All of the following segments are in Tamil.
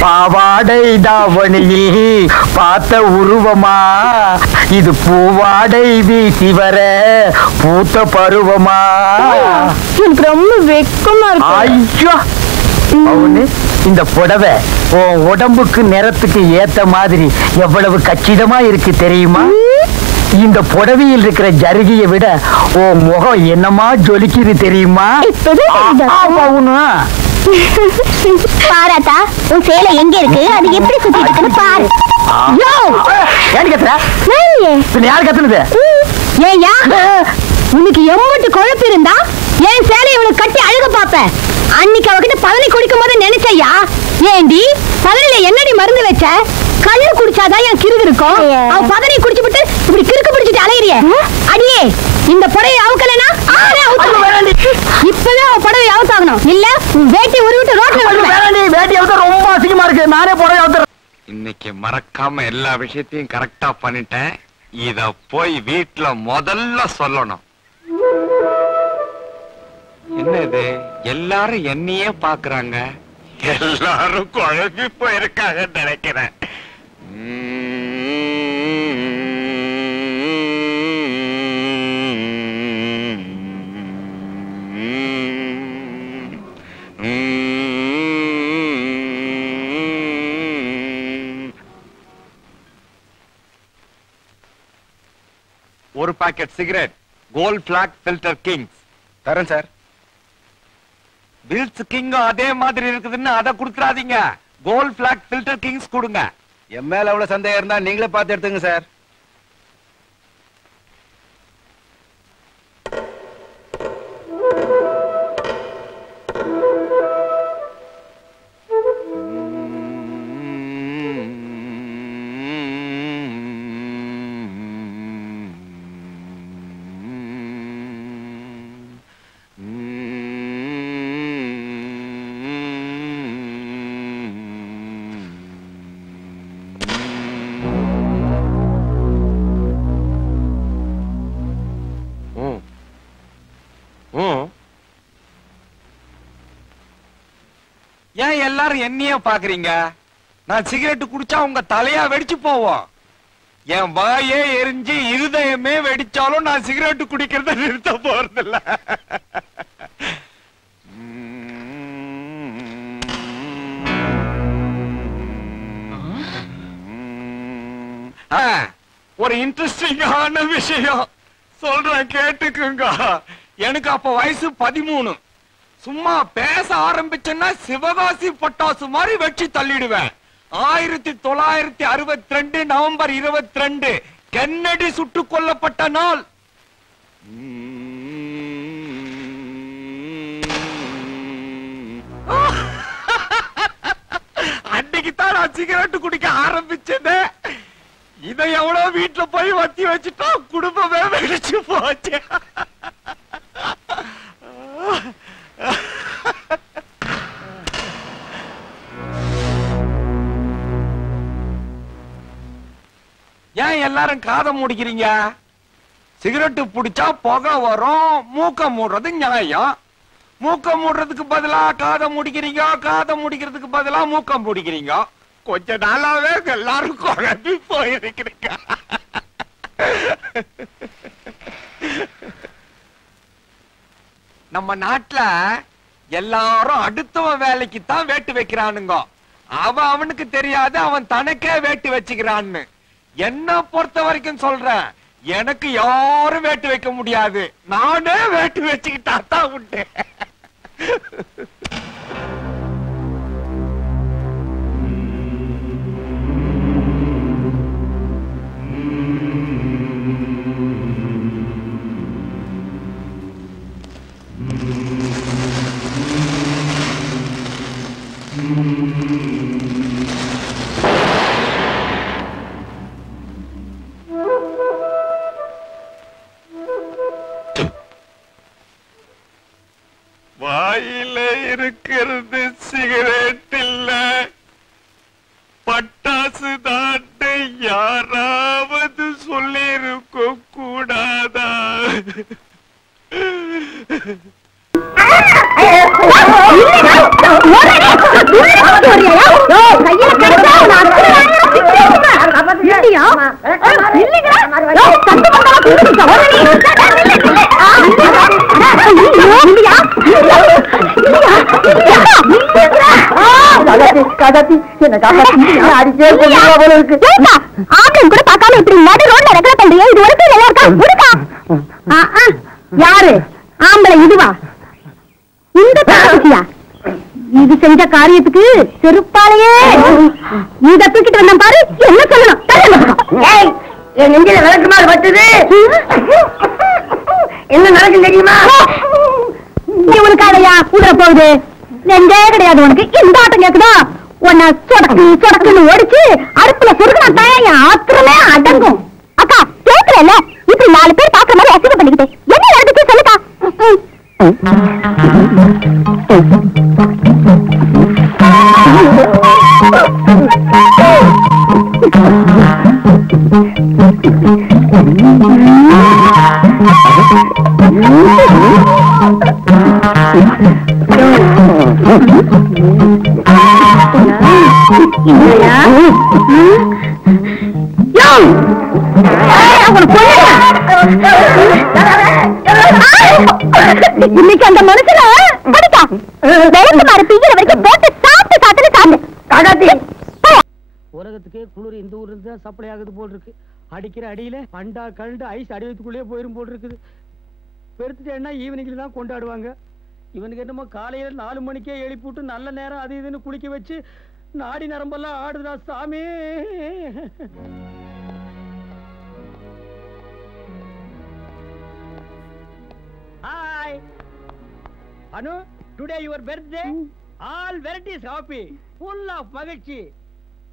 பாவாடை தாவணியில் பார்த்த உருவமா, இது பூவாடை வீசி வர பூத்த பருவமா. எனக்கு ரொம்ப வெக்கமா இருக்கு. ஐயோ அவனு இந்த புடவை உன் உடம்புக்கு நிறத்துக்கு ஏத்த மாதிரி எவ்வளவு கச்சிதமா இருக்கு தெரியுமா? இந்த புடவையில் இருக்கிற ஜருகியை விட உன் முகம் என்னமா ஜொலிக்குது தெரியுமா? பாராட்டா உன் சேலை எங்க இருக்கு, அது எப்படி சுத்திட்டு இருக்குன்னு பாரு. யாரு கத்துற? யாரு கத்துனது? ஏயா உனக்கு எம்மட்டு குழப்பு இருந்தா என் சேலை இவனுக்கு கட்டி அழுக பாப்பேன். அன்னைக்கு அவகிட்ட பதனி குடிக்கும் போது நினைச்சையா, ஏண்டி பதனில என்னடி மருந்து வச்ச? கல்லு குடிச்சாதான் என் கிருகு இருக்கும். அவ பதனி குடிச்சு விட்டு இப்படி கிறுக்கு பிடிச்சிட்டு அலையிறிய. அடியே இந்த புடவை அவுக்கலனா இப்பவே அவ புடவை அவுத்தாகணும், இல்ல வேட்டி உருவிட்டு ரோட்ல வருவேன். வேட்டி அவுத்த ரொம்ப அசிங்கமா இருக்கு, நானே புடவை அவுத்துறேன். இன்னைக்கு மறக்காம எல்லா விஷயத்தையும் கரெக்டா பண்ணிட்டேன். இத போய் வீட்டுல முதல்ல சொல்லணும். என்ன இது, எல்லாரும் என்னையே பாக்குறாங்க. எல்லாரும் குழம்பி போயிருக்காங்க நினைக்கிறேன். ஒரு packet cigarette Gold Flake Filter Kings தரேன் சார். பில்ஸ் கிங் அதே மாதிரி இருக்குதுன்னு அதை கொடுத்துறாதீங்க. கோல்ட் பிளாக் ஃபில்டர் கிங்ஸ் கொடுங்க. என் மேல அவ்வளவு சந்தேகம் இருந்தா நீங்களே பார்த்து எடுத்துங்க சார். ஏன் எல்லாரும் என்னையே பாக்குறீங்க? நான் சிகரெட் குடிச்சா உங்க தலையா வெடிச்சு போவோம். என் வாயே எரிஞ்சு இருதயமே வெடிச்சாலும் நான் சிகரெட் குடிக்கிறத நிறுத்த போறதில்ல. ஒரு இன்ட்ரெஸ்டிங்கான விஷயம் சொல்றேன், கேட்டுக்குங்க. எனக்கு அப்ப வயசு 13. சும்மா பேச ஆரம்பிச்சேன்னா சிவகாசி பட்டாசு மாதிரி வெற்றி தள்ளிடுவேன். 1962 நவம்பர் 22 கென்னடி சுட்டுக் கொல்லப்பட்ட நாள். அன்னைக்குத்தான் நான் சிகரெட் குடிக்க ஆரம்பிச்சது. இதை எவ்வளவு வீட்டுல போய் வத்தி வச்சுட்டா குடும்பமே வெடிச்சு போச்சு. ஏன் எல்லாரும் காதை மூடிக்கிறீங்க? சிகரெட்டு பிடிச்சா புகை வரும், மூக்க மூடுறது நியாயம். மூக்க மூடுறதுக்கு பதிலா காதை முடிக்கிறீங்க, காதை முடிக்கிறதுக்கு பதிலா மூக்க மூடிக்கிறீங்க. கொஞ்ச நாளாவே எல்லாரும் குழம்பி போயிருக்கிறீங்க. நம்ம நாட்டுல எல்லாரும் அடுத்தவன் வேலைக்கு தான் வேட்டு வைக்கிறானுங்க. அவன் அவனுக்கு தெரியாது அவன் தனக்கே வேட்டு வச்சுக்கிறான்னு. என்ன பொறுத்த வரைக்கும் சொல்றேன், எனக்கு யாரும் வேட்டு வைக்க முடியாது. நானே வேட்டு வச்சுக்கிட்டா தான் உண்டு. வாயில இருக்கிறது சிகரெட் இல்ல, பட்டாசு தாண்ட யாராவது சொல்லிருக்க கூடாதா? யாரு ஆம்பளை இதுவா இந்த தாசியா இது செஞ்ச காரியத்துக்கு செருப்பாலையே இத தூக்கிட்டு வந்தேன் பாரு என்ன சொல்லணும் என் நெஞ்சில விளக்குமாறு பட்டுது என்ன நடக்கும் தெரியுமா இவனுக்காலையா குதிரை போகுது நெஞ்சே கிடையாது உனக்கு இந்த ஆட்டம் கேக்குதா உன்னை சொடக்கு சொடக்குன்னு ஓடிச்சு அடுப்புல சுருக்கணும் தான் ஆத்திரமே அடங்கும் அக்கா கேட்கல இப்படி 4 பேர் பாக்குற மாதிரி அசிங்க பண்ணிக்கிட்டு என்ன நடந்துச்சு சொல்லுக்கா இன்னைக்கு அந்த மனுஷன வரைக்கும் போட்டு சாப்பிட்டு சாப்பிட்டு சாப்பிட்டு உலகத்துக்கே குளிர் இந்த ஊர்ல இருந்து சப்ளை ஆகுது போல் இருக்கு. அடிக்கிற அடியில அண்டா கண்டு ஐஸ் அடிவத்துக்குள்ளேயே போயிரும் போல் இருக்குது. பெருத்துட்டேன்னா ஈவினிங்ல தான் கொண்டாடுவாங்க. இவனுக்கு என்னமோ காலையில 4 மணிக்கே எழுப்பிவிட்டு நல்ல நேரம் அது இதுன்னு குளிக்க வச்சு நாடி நரம்பெல்லாம் ஆடுதா சாமி. Hi Anu, today your birthday. All varieties happy, full of மகிழ்ச்சி.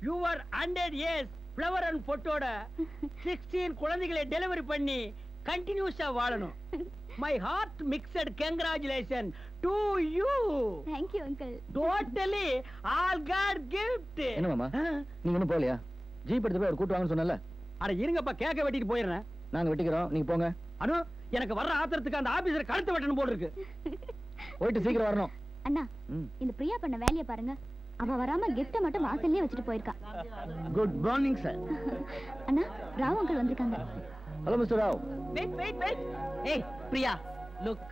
யுவர் 100 years ஃப்ளவர் அண்ட் பொட்டோட 16 குழந்தைகளை டெலிவரி பண்ணி கண்டினியூஸா வாழணும். My heart mixed congratulation to you. Thank you uncle. Totally all God gift. என்ன மாமா நீங்க இன்னும் போகலையா? ஜீப் எடுத்து போய் ஒரு கூட்டு வாங்கன்னு சொன்னல. அட இருங்கப்பா, கேக்க வெட்டிட்டு போயிடுறேன். நாங்க வெட்டிக்கிறோம், நீங்க போங்க. அனு, எனக்கு வர்ற ஆத்திரத்துக்கு அந்த ஆபீசர் கழுத்து வெட்டணும் போல இருக்கு. போயிட்டு சீக்கிரம் வரணும். அண்ணா, இந்த பிரியா பண்ண வேலைய பாருங்க. அவ வராம கிஃப்ட் மட்டும் வாசல்லே வச்சிட்டு போயிருக்கா. Good morning sir. அண்ணா, ராவ் அங்கிள் வந்திருக்காங்க. Hello mister Rao. வெயிட். ஏய் பிரியா, லுக்.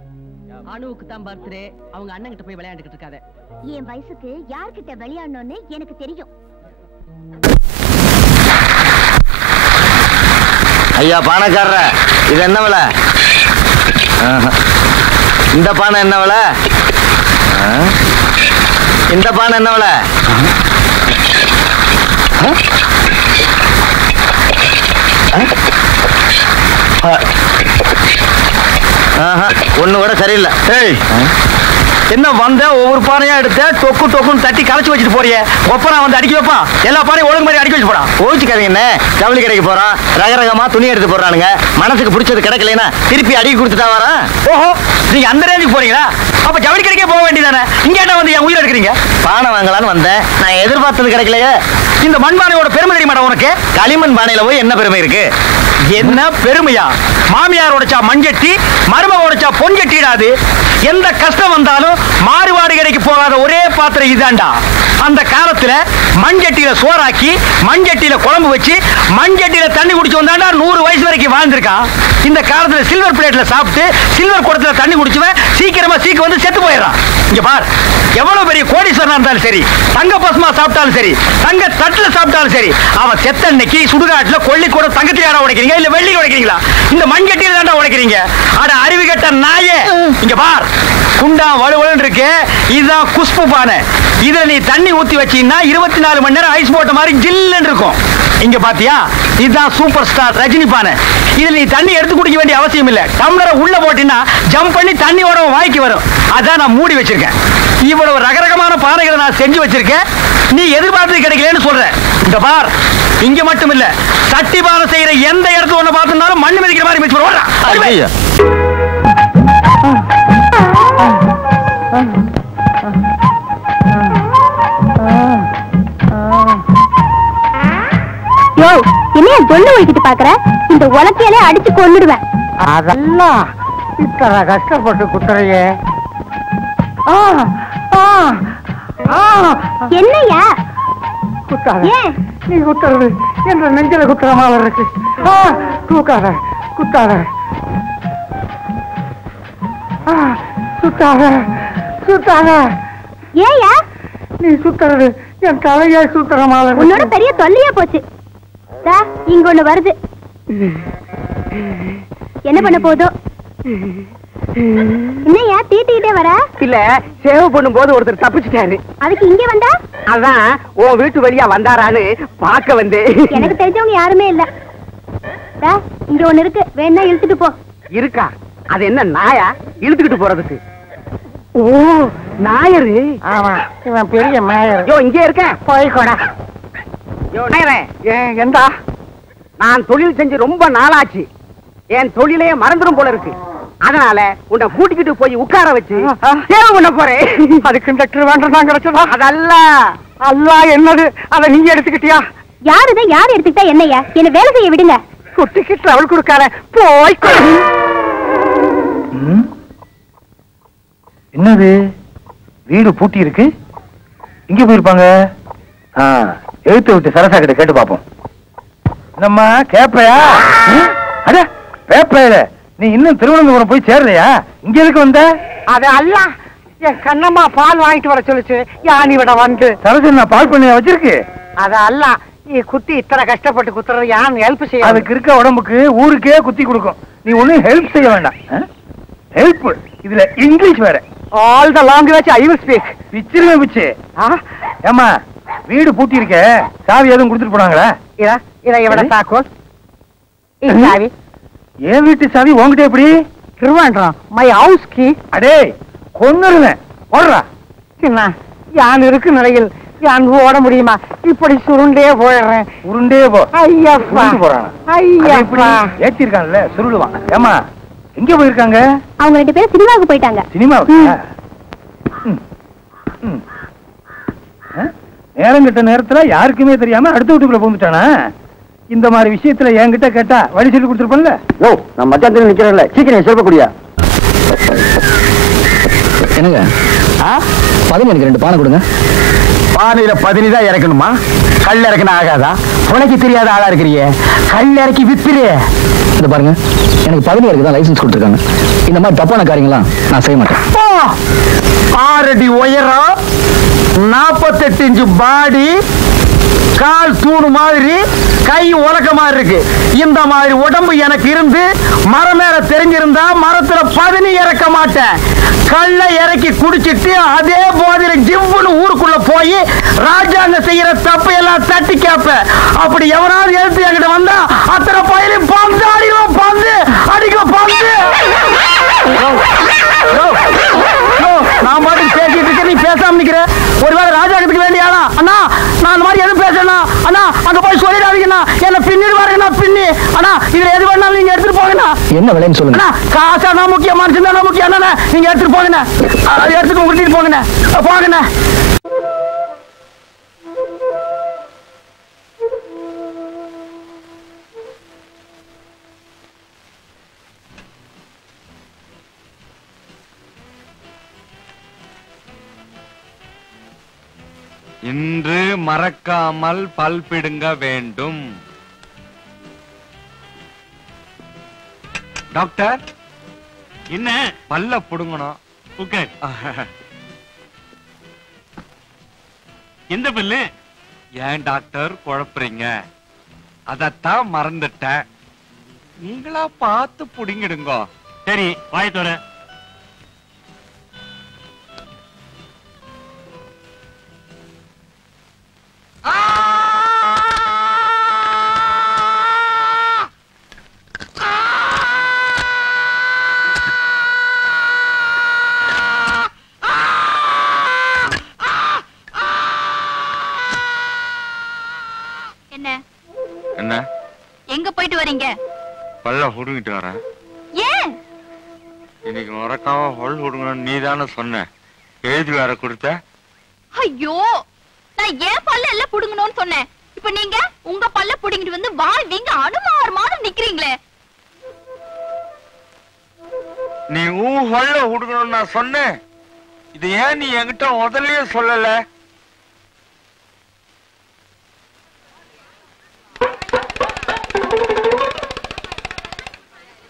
அனுவுக்கு தான் பர்த்டே. அவங்க அண்ணன் கிட்ட போய் விளையாண்டுக்கிட்டு இருக்காத. என் வயசுக்கு யார்கிட்ட விளையாடணும்னு எனக்கு தெரியும். ஐயா பானைக்காரர, இது என்ன விலை? இந்த பானை என்ன விலை? இந்த பானை என்ன விலை? ஒண்ணு கூட சரியில்லை. என்ன வந்த ஒவ்வொரு பானையா எடுத்த தொக்கு தொக்குன்னு தட்டி கலைச்சு வச்சுட்டு போறிய. ஒப்பனா வந்து அடிக்க வைப்பான். எல்லா பானையும் ஒழுங்கு மாதிரி அடிக்க வச்சு போறான். ஓச்சுக்காதீங்க. என்ன ஜவுளி கடைக்கு போறான், ரகரகமா துணி எடுத்து போறானுங்க. மனசுக்கு பிடிச்சது கிடைக்கலன்னா திருப்பி அடிக்க கொடுத்துட்டா வரான். ஓஹோ, நீங்க அந்த ரேஞ்சுக்கு போறீங்களா? அப்ப ஜவுளி கடைக்கே போக வேண்டியதானே. இங்க என்ன வந்து என் உயிர் எடுக்கிறீங்க? பானை வாங்கலான்னு வந்தேன், நான் எதிர்பார்த்தது கிடைக்கலையே. இந்த மண் பானையோட பெருமை தெரியுமாடா உனக்கு? களிமண் பானையில போய் என்ன பெருமை இருக்கு? என்ன பெருமையா? மாமியார் உடைச்சா மஞ்சட்டி, மருமக உடைச்சா பொஞ்சட்டிடாது. எந்த கஷ்டம் வந்தாலும் மாறுபாடு கடைக்கு போகாத ஒரே பாத்திரம் இதாண்டா. அந்த காலத்துல மஞ்சட்டியில சோறாக்கி, மஞ்சட்டியில குழம்பு வச்சு, மஞ்சட்டியில தண்ணி குடிச்சு வந்தாண்டா 100 வயசு வரைக்கும் வாழ்ந்திருக்கான். இந்த காலத்துல சில்வர் பிளேட்ல சாப்பிட்டு சில்வர் குடத்துல தண்ணி குடிச்சுவன் சீக்கிரமா சீக்கு வந்து செத்து போயிடறான். இங்க பார், எவ்வளவு பெரிய கோடீஸ்வரனா இருந்தாலும் சரி, தங்க பசுமா சாப்பிட்டாலும் சரி, தங்க தட்டுல சாப்பிட்டாலும் சரி, அவன் செத்த அன்னைக்கு சுடுகாட்டுல கொள்ளி கூட தங்கத்திலாடா உடைக்கிறீங்க, இல்ல வெள்ளி உடைக்கிறீங்களா? இந்த மண்கட்டியில தாண்டா உடைக்கிறீங்க. அட அறிவு கட்ட நாயே, இங்க பார், குண்டா வலுவலுன்னு இருக்கு. இதுதான் குஷ்பு பானை. இதுல நீ தண்ணி ஊத்தி வச்சீங்கன்னா 24 மணி நேரம் ஐஸ் போட்ட மாதிரி ஜில்லுன்னு இருக்கும். இங்க பாத்தியா, இதுதான் சூப்பர் ஸ்டார் ரஜினி பானை. இதுல நீ தண்ணி எடுத்து குடிக்க வேண்டிய அவசியம் இல்ல. டம்ளரை உள்ள போட்டீங்கன்னா ஜம்ப் பண்ணி தண்ணி வர வாய்க்கு வரும். அதான் நான் மூடி வச்சிருக்கேன். இவ்வளவு ரகரகமான பானைகளை நான் செஞ்சு வச்சிருக்கேன். நீ எதிர்பார்த்தது கிடைக்கலன்னு சொல்ற. இந்த பார், இங்க மட்டும் இல்ல, சட்டி பானை செய்யற எந்த இடத்துல ஒண்ணு பார்த்திருந்தாலும் மண்ணு மிதிக்கிற மாதிரி மிதிச்சு போடுறா. யோ, என்ன சொல்லு வைக்கிட்டு பாக்குற? இந்த உலக்கையிலே அடிச்சு கொன்னுடுவேன். அதெல்லாம் இத்தனை கஷ்டப்பட்டு குத்துறையே. என்னையா குத்தாத ஏன் நீ குத்துறது என்ற நெஞ்சில குத்துற மாதிரி இருக்கு தூக்காத குத்தாத சுத்தாத சுத்தாத ஏயா நீ சுத்துறது என் தலையை சுத்துற மாதிரி உன்னோட பெரிய தொல்லையா போச்சு இங்க ஒண்ணு வருது என்ன பண்ண போதோ என்னையா தீட்டிக்கிட்டே வர இல்ல சேவ் பண்ணும் போது ஒருத்தர் தப்பிச்சுட்டாரு அதுக்கு இங்க வந்தா அதான் உன் வீட்டு வழியா வந்தாரான்னு பார்க்க வந்து எனக்கு தெரிஞ்சவங்க யாருமே இல்ல இங்க ஒண்ணு இருக்கு வேணா இழுத்துட்டு போ இருக்கா அது என்ன நாயா இழுத்துக்கிட்டு போறதுக்கு ஓ நாயரு ஆமா இவன் பெரிய நாயர் யோ இங்கே இருக்க போய்கோடா யோ நாயரே எந்தா நான் தொழில் செஞ்சு ரொம்ப நாளாச்சு என் தொழிலே மறந்துடும் போல இருக்கு அதனால உன்னை கூட்டிக்கிட்டு போய் உட்கார வச்சு சேவை பண்ண போறேன் அது கண்டக்டர் வேண்டாம் கிடைச்சதா அதல்ல அல்லா என்னது அதை நீங்க எடுத்துக்கிட்டியா யாருதான் யாரு எடுத்துக்கிட்டா என்னையா என்ன வேலை செய்ய விடுங்க குட்டிக்கிட்டு அவள் கொடுக்கார போய் என்னது வீடு பூட்டி இருக்கு இங்க போயிருப்பாங்க எழுத்து விட்டு சரசா கிட்ட கேட்டு பாப்போம் நம்ம கேப்பையா அட பேப்பையில நீ இன்னும் திருவனந்தபுரம் போய் சேரலையா இங்க எதுக்கு வந்த அது அல்ல என் கண்ணம்மா பால் வாங்கிட்டு வர சொல்லுச்சு யானி விட வந்து சரசு நான் பால் பண்ணி வச்சிருக்கு அது அல்ல நீ குத்தி இத்தனை கஷ்டப்பட்டு குத்துறது யான் ஹெல்ப் செய்ய அதுக்கு இருக்க உடம்புக்கு ஊருக்கே குத்தி கொடுக்கும் நீ ஒண்ணும் ஹெல்ப் செய்ய வேண்டாம் ஹெல்ப் இதுல இங்கிலீஷ் வேற all the language I will speak பிச்சிருங்க பிச்சு ஏமா வீடு பூட்டி இருக்க சாவி எதுவும் கொடுத்துட்டு போனாங்களா இத எவட தாக்கோல் சாவி ஏன் வீட்டு சாவி உங்ககிட்ட எப்படி திருவாண்டம் மை ஹவுஸ் கீ அடே கொன்னுருவேன் ஓடுறா சின்ன யான் இருக்கு நிலையில் யான் ஓட முடியுமா இப்படி சுருண்டே போயிடுறேன் உருண்டே போ ஐயப்பா போறான் ஐயப்பா ஏத்திருக்கான்ல சுருளுவான் ஏமா எங்க போயிருக்காங்க அவங்க 2 பேரும் சினிமாவுக்கு போயிட்டாங்க சினிமாவுக்கு நேரம் கிட்ட நேரத்துல யாருக்குமே தெரியாம அடுத்த வீட்டுக்குள்ள போந்துட்டானா இந்த மாதிரி விஷயத்துல என்கிட்ட கேட்டா வழி சொல்லி கொடுத்துருப்பேன்ல ஓ நான் மத்தியானத்துல நிக்கிறேன்ல சீக்கிரம் சொல்லக்கூடியா என்னங்க பதினி எனக்கு 2 பானை கொடுங்க பானையில 10 தான் இறக்கணுமா கல் இறக்கணும் ஆகாதா உனக்கு தெரியாத ஆளா இருக்கிறியே கல் இறக்கி வித்துரு இத பாருங்க எனக்கு 10 தான் லைசன்ஸ் கொடுத்துருக்காங்க இந்த மாதிரி தப்பான காரியங்களாம் நான் செய்ய மாட்டேன் 6 அடி உயரம் 48 இன்ச்சு பாடி கால் தூணு மாதிரி கை உலக்க மாதிரி இருக்கு இந்த மாதிரி உடம்பு எனக்கு இருந்து மரம் மேல தெரிஞ்சிருந்தா மரத்துல 10 இறக்க மாட்டேன் கல்ல இறக்கி குடிச்சிட்டு அதே போதில ஜிவ்வுன்னு ஊருக்குள்ள போய் ராஜாங்க செய்யற தப்பை எல்லாம் தட்டி கேப்ப அப்படி எவனாவது எழுத்து என்கிட்ட வந்தா அத்தனை பயிலும் பந்து அடிக்கும் பந்து அடிக்கும் பந்து நான் பாட்டுக்கு பேசிட்டு இருக்க நீ பேசாம நிக்கிற ஒருவேளை ராஜாங்கத்துக்கு வேண்டிய ஆளா அண்ணா நான் அந்த மாதிரி எதுவும் பேசணும் அண்ணா அங்க போய் சொல்லிடாதீங்கண்ணா என்ன பின்னிடு பாருங்கண்ணா பின்னி அண்ணா இதுல எது வேணாலும் நீங்க எடுத்துட்டு போங்கண்ணா என்ன விலைன்னு சொல்லுங்க காசா தான் முக்கியம் மனுஷன் தான் முக்கியம் அண்ணா நீங்க எடுத்துட்டு போங்கண்ணா எடுத்துட்டு கூட்டிட்டு போங்கண்ணா போங்கண்ணா இன்று மறக்காமல் பல் பிடுங்க வேண்டும். டாக்டர் என்ன பல்ல புடுங்கணும். எந்த பல்லு? ஏன் டாக்டர் குழப்பறீங்க? அதத்தான் மறந்துட்டேன். நீங்களா பார்த்து புடிங்கிடுங்க. சரி வாயத்தோட. என்ன எங்க போயிட்டு வரீங்க? பல்ல புடுங்கிட்டு வரேன். ஏன் இன்னைக்கு மறக்காம பல் புடுங்கணும் நீ தானே சொன்ன. எழுதி வேற கொடுத்த. ஐயோ நான் ஏன் பல்ல எல்லாம் புடுங்கணும்னு சொன்னேன். இப்ப நீங்க உங்க பல்ல புடுங்கிட்டு வந்து வாய் வீங்க அனுமார் மாதிரி நிக்கிறீங்களே. நீ பல்ல புடுங்கணும்னு நான் சொன்னேன். இது ஏன் நீ என்கிட்ட முதல்லயே சொல்லல?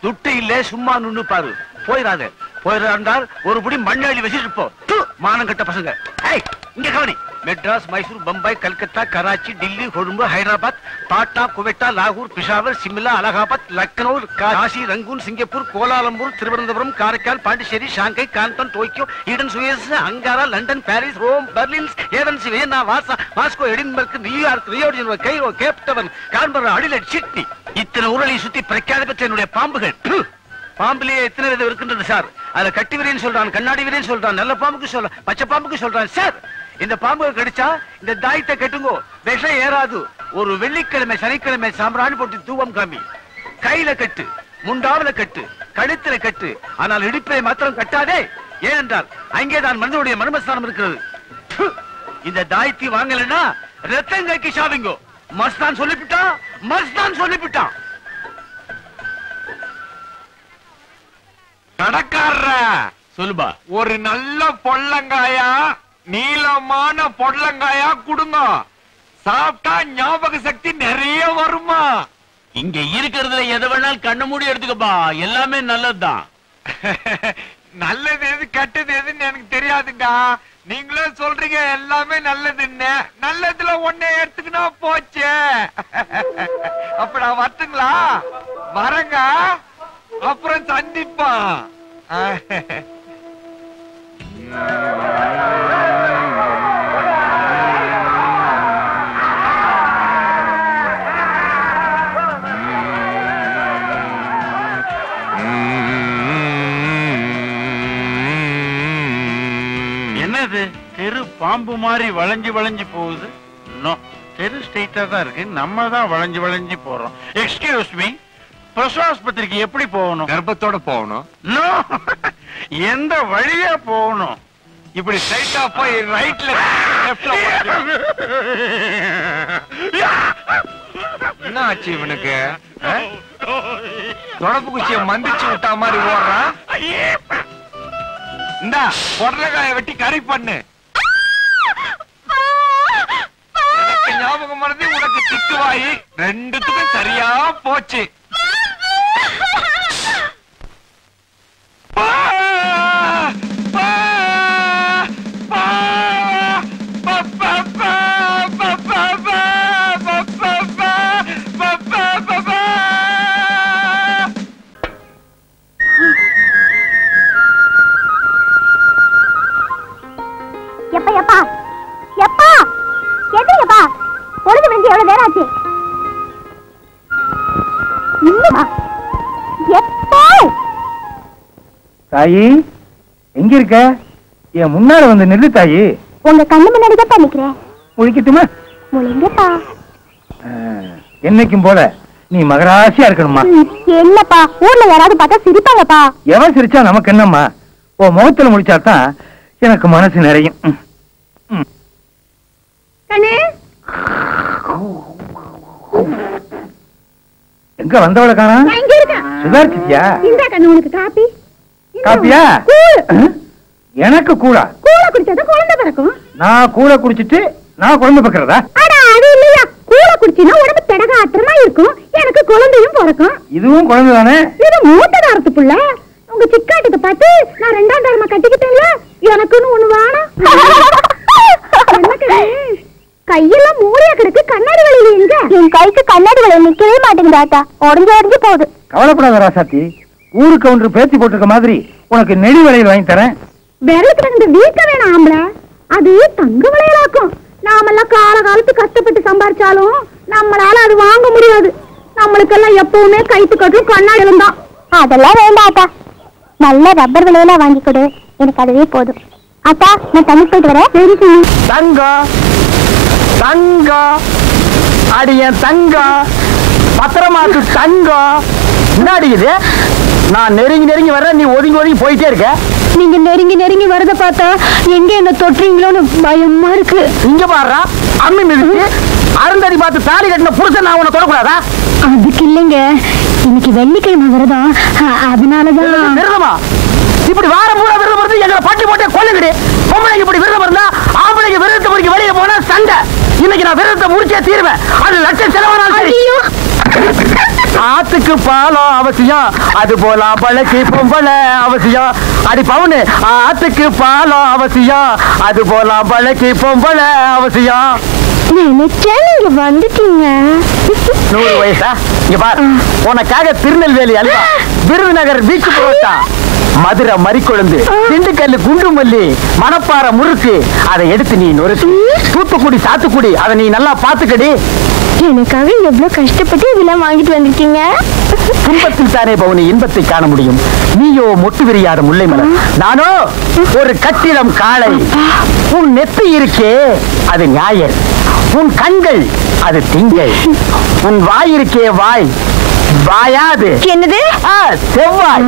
துட்டு இல்ல சும்மா நின்னு பாரு. போயிடாத. போயிடாண்டால் ஒரு புடி மண்ணாளி வச்சிட்டு போ. மானம் கட்ட பசங்க. ஏய் இங்க கவனி. மெட்ராஸ், மைசூர், பம்பாய், கல்கத்தா, கராச்சி, டில்லி, கொழும்பு, ஹைதராபாத், பாட்னா, குவெட்டா, லாகூர், Peshawar, Shimla, Allahabad, Lucknow, Kashi, Rangoon, Singapore, Kuala Lumpur, Thiruvananthapuram, Karaikal, Pondicherry, Shanghai, Canton, Tokyo, Aden, Suez, Ankara, London, Paris, Rome, Berlin, Athens, Vienna, Warsaw, Moscow, Edinburgh, New York, Rio de Janeiro, Cairo, Cape Town, Canberra, Adelaide, Sydney. இத்தனை ஊரலை சுத்தி பிரఖ్యాతి பெற்ற என்னுடைய பாம்புகள். பாம்பிலேயே எத்தனை விதம் இருக்கின்றது சார். அதுல கட்டி விரியன்னு சொல்றான், கண்ணாடி விரியன்னு சொல்றான், நல்ல பாம்புக்கு சொல்றான், பச்சை பாம்புக்கு சொல்றான் சார். இந்த பாம்புகள் கடிச்சா இந்த தாயத்தை கட்டுங்கோ, விஷம் ஏறாது. ஒரு வெள்ளிக்கிழமை சனிக்கிழமை சாம்பிராணி போட்டு தூவம் காமி. கையில கட்டு, முண்டாவில கட்டு, கழுத்துல கட்டு, ஆனால் இடுப்பை மாத்திரம் கட்டாதே. ஏனென்றால் அங்கேதான் மனிதனுடைய மர்மஸ்தானம் இருக்கிறது. இந்த தாயத்தை வாங்கலன்னா ரத்தம் கைக்கு சாவிங்கோ. மஸ்தான் சொல்லிவிட்டான், மஸ்தான் சொல்லிவிட்டான். கடக்கார சொல்லுபா. ஒரு நல்ல பொள்ளங்காயா, நீளமான பொள்ளங்காயா கொடுங்க. சாப்பிட்டா ஞாபக சக்தி நிறைய வருமா? இங்க இருக்கிறதுல எதை வேணாலும் கண்ணு மூடி எடுத்துக்கப்பா, எல்லாமே நல்லதுதான். நல்லது எது கெட்டது எதுன்னு எனக்கு தெரியாதுங்க. நீங்களே சொல்றீங்க எல்லாமே நல்லதுன்னு. நல்லதுல ஒண்ணே எடுத்துக்கினா போச்சு. அப்ப நான் வரட்டுங்களா? வரங்க, அப்புறம் சந்திப்பான். என்னது தெரு பாம்பு மாதிரி வளைஞ்சு வளைஞ்சு போகுது? தெரு ஸ்ட்ரெயிட்டா தான் இருக்கு, நம்ம தான் வளைஞ்சு வளைஞ்சு போறோம். எக்ஸ்கியூஸ் மீ, பிரசவாஸ்பத்திரிக்கு எப்படி போகணும்? கர்ப்பத்தோட போகணும். எந்த வழியா போகணும்? இப்படி ஸ்ட்ரைட்டா போய் ரைட்ல லெஃப்ட்ல. என்ன ஆச்சு இவனுக்கு? தொடப்பு குச்சிய மந்திச்சு விட்டா மாதிரி ஓடுறான். இந்த பொடலக்காய வெட்டி கறி பண்ணு. எனக்கு ஞாபகம் மறந்து உனக்கு திட்டுவாயி ரெண்டுத்துக்கும் சரியா போச்சு. தாயி எங்க இருக்க? என் முன்னால வந்து நெல்லு தாயி. உங்க கண்ணு முன்னாடி தான் நிக்கிறேன். முழிக்கட்டுமா? முழிங்கப்பா. என்னைக்கும் போல நீ மகராசியா இருக்கணுமா? என்னப்பா ஊர்ல யாராவது பார்த்தா சிரிப்பாங்கப்பா. எவன் சிரிச்சா நமக்கு என்னம்மா? உன் முகத்துல முடிச்சாதான் எனக்கு மனசு நிறையும். கண்ணு எங்க வந்தவளை காணா? இங்க இருக்கேன். சுதாரிச்சியா? இந்த கண்ணு உனக்கு காப்பி. காப்பியா? எனக்கு கூடா? கூழ குடிச்சா குழந்தை பிறக்கும். நான் கூழ குடிச்சிட்டு நான் குழந்தை பிறக்கிறதா? அட அது இல்லையா, கூழ குடிச்சினா உடம்பு திடகாத்திரமா இருக்கும், எனக்கு குழந்தையும் பிறக்கும். இதுவும் குழந்தை தானே? இது மூத்ததாரத்து புள்ள. உங்க சிக்காட்டத்தை பார்த்து நான் ரெண்டாம் தாரமா கட்டிக்கிட்டேன்ல, எனக்குன்னு ஒண்ணு வேணும். கையெல்லாம் மூளையா கிடக்கு, கண்ணாடி வளையல் எங்க? என் கைக்கு கண்ணாடி வளையல் நிக்கவே மாட்டேங்குதாத்தா, உடஞ்சு உடஞ்சு போகுது. கவலைப்படாத ராசாத்தி, ஊருக்கு ஒன்று பேச்சு போட்டிருக்க மாதிரி உனக்கு நெடி வளையல் வாங்கி தரேன். விரலுக்கு ரெண்டு வீக்க வேணாம் ஆம்பளை, அது தங்க வளையலாக்கும். நாமெல்லாம் காலகாலத்து கஷ்டப்பட்டு சம்பாரிச்சாலும் நம்மளால அது வாங்க முடியாது. நம்மளுக்கெல்லாம் எப்பவுமே கைத்து கட்டும் கண்ணாடிலும் தான். அதெல்லாம் வேண்டாத்தா, நல்ல ரப்பர் வளையலா வாங்கி கொடு, எனக்கு அதுவே போதும். அத்தா நான் தண்ணி போயிட்டு வரேன். சரி சரி. தங்கம் தங்கம் அடிய தங்கம் பத்திரமாக்கு தங்கம். என்ன அடிக்குது? நான் நெருங்கி நெருங்கி வர்றேன், நீ ஒதுங்கி ஒதுங்கி போயிட்டே இருக்க. நீங்க நெருங்கி நெருங்கி வரத பார்த்தா எங்க என்ன தொட்டுறீங்களோன்னு பயமா இருக்கு. இங்க பாடுறா, அம்மி மிதிச்சு அருந்ததி பார்த்து தாலி கட்டின புருஷன் நான் உன்னை தொடக்கூடாதா? அதுக்கு இல்லைங்க, இன்னைக்கு வெள்ளிக்கிழமை விரதம், அதனாலதான். விரதமா? இப்படி வாரம் பூரா விரதம் இருந்து எங்களை பட்டி போட்டே கொல்லுங்கடி. பொம்பளைங்க இப்படி விரதம் இருந்தா ஆம்பளைங்க விரதத்தை முடிக்க வெளியே போனா சண்டை. இன்னைக்கு நான் விரதத்தை முடிச்சே தீருவேன், அது லட்சம் செலவானாலும் சரி. ஆத்துக்கு பாலம் அவசியம், அது போல பழக்கு பொம்பளை அவசியம். அடி பவுனு, ஆத்துக்கு பாலம் அவசியம், அது போல பழக்கு பொம்பளை அவசியம். நினைச்சேன் நீங்க வந்துட்டீங்க. 100 வயசா? இங்க பாரு, உனக்காக திருநெல்வேலி அல்வா, விருதுநகர் பீச் புரோட்டா, மதுரை மறிக்கொழுந்து, திண்டுக்கல்லு குண்டு மல்லி, மணப்பாறை முறுக்கு, அதை எடுத்து நீ நொறுக்கு. தூத்துக்குடி சாத்துக்குடி, அதை நீ நல்லா பாத்துக்கடி. எனக்காக எவ்வளவு கஷ்டப்பட்டு இதெல்லாம் வாங்கிட்டு வந்திருக்கீங்க. துன்பத்தில் தானே பவுனி இன்பத்தை காண முடியும். நீயோ மொட்டு விரியாத முல்லை மலர், நானோ ஒரு கட்டிடம் காளை. உன் நெத்தி இருக்கே அது ஞாயிறு, உன் கண்கள் அது திங்கள், உன் வாய் இருக்கே வாய் வாயாது என்னது? செவ்வாய்,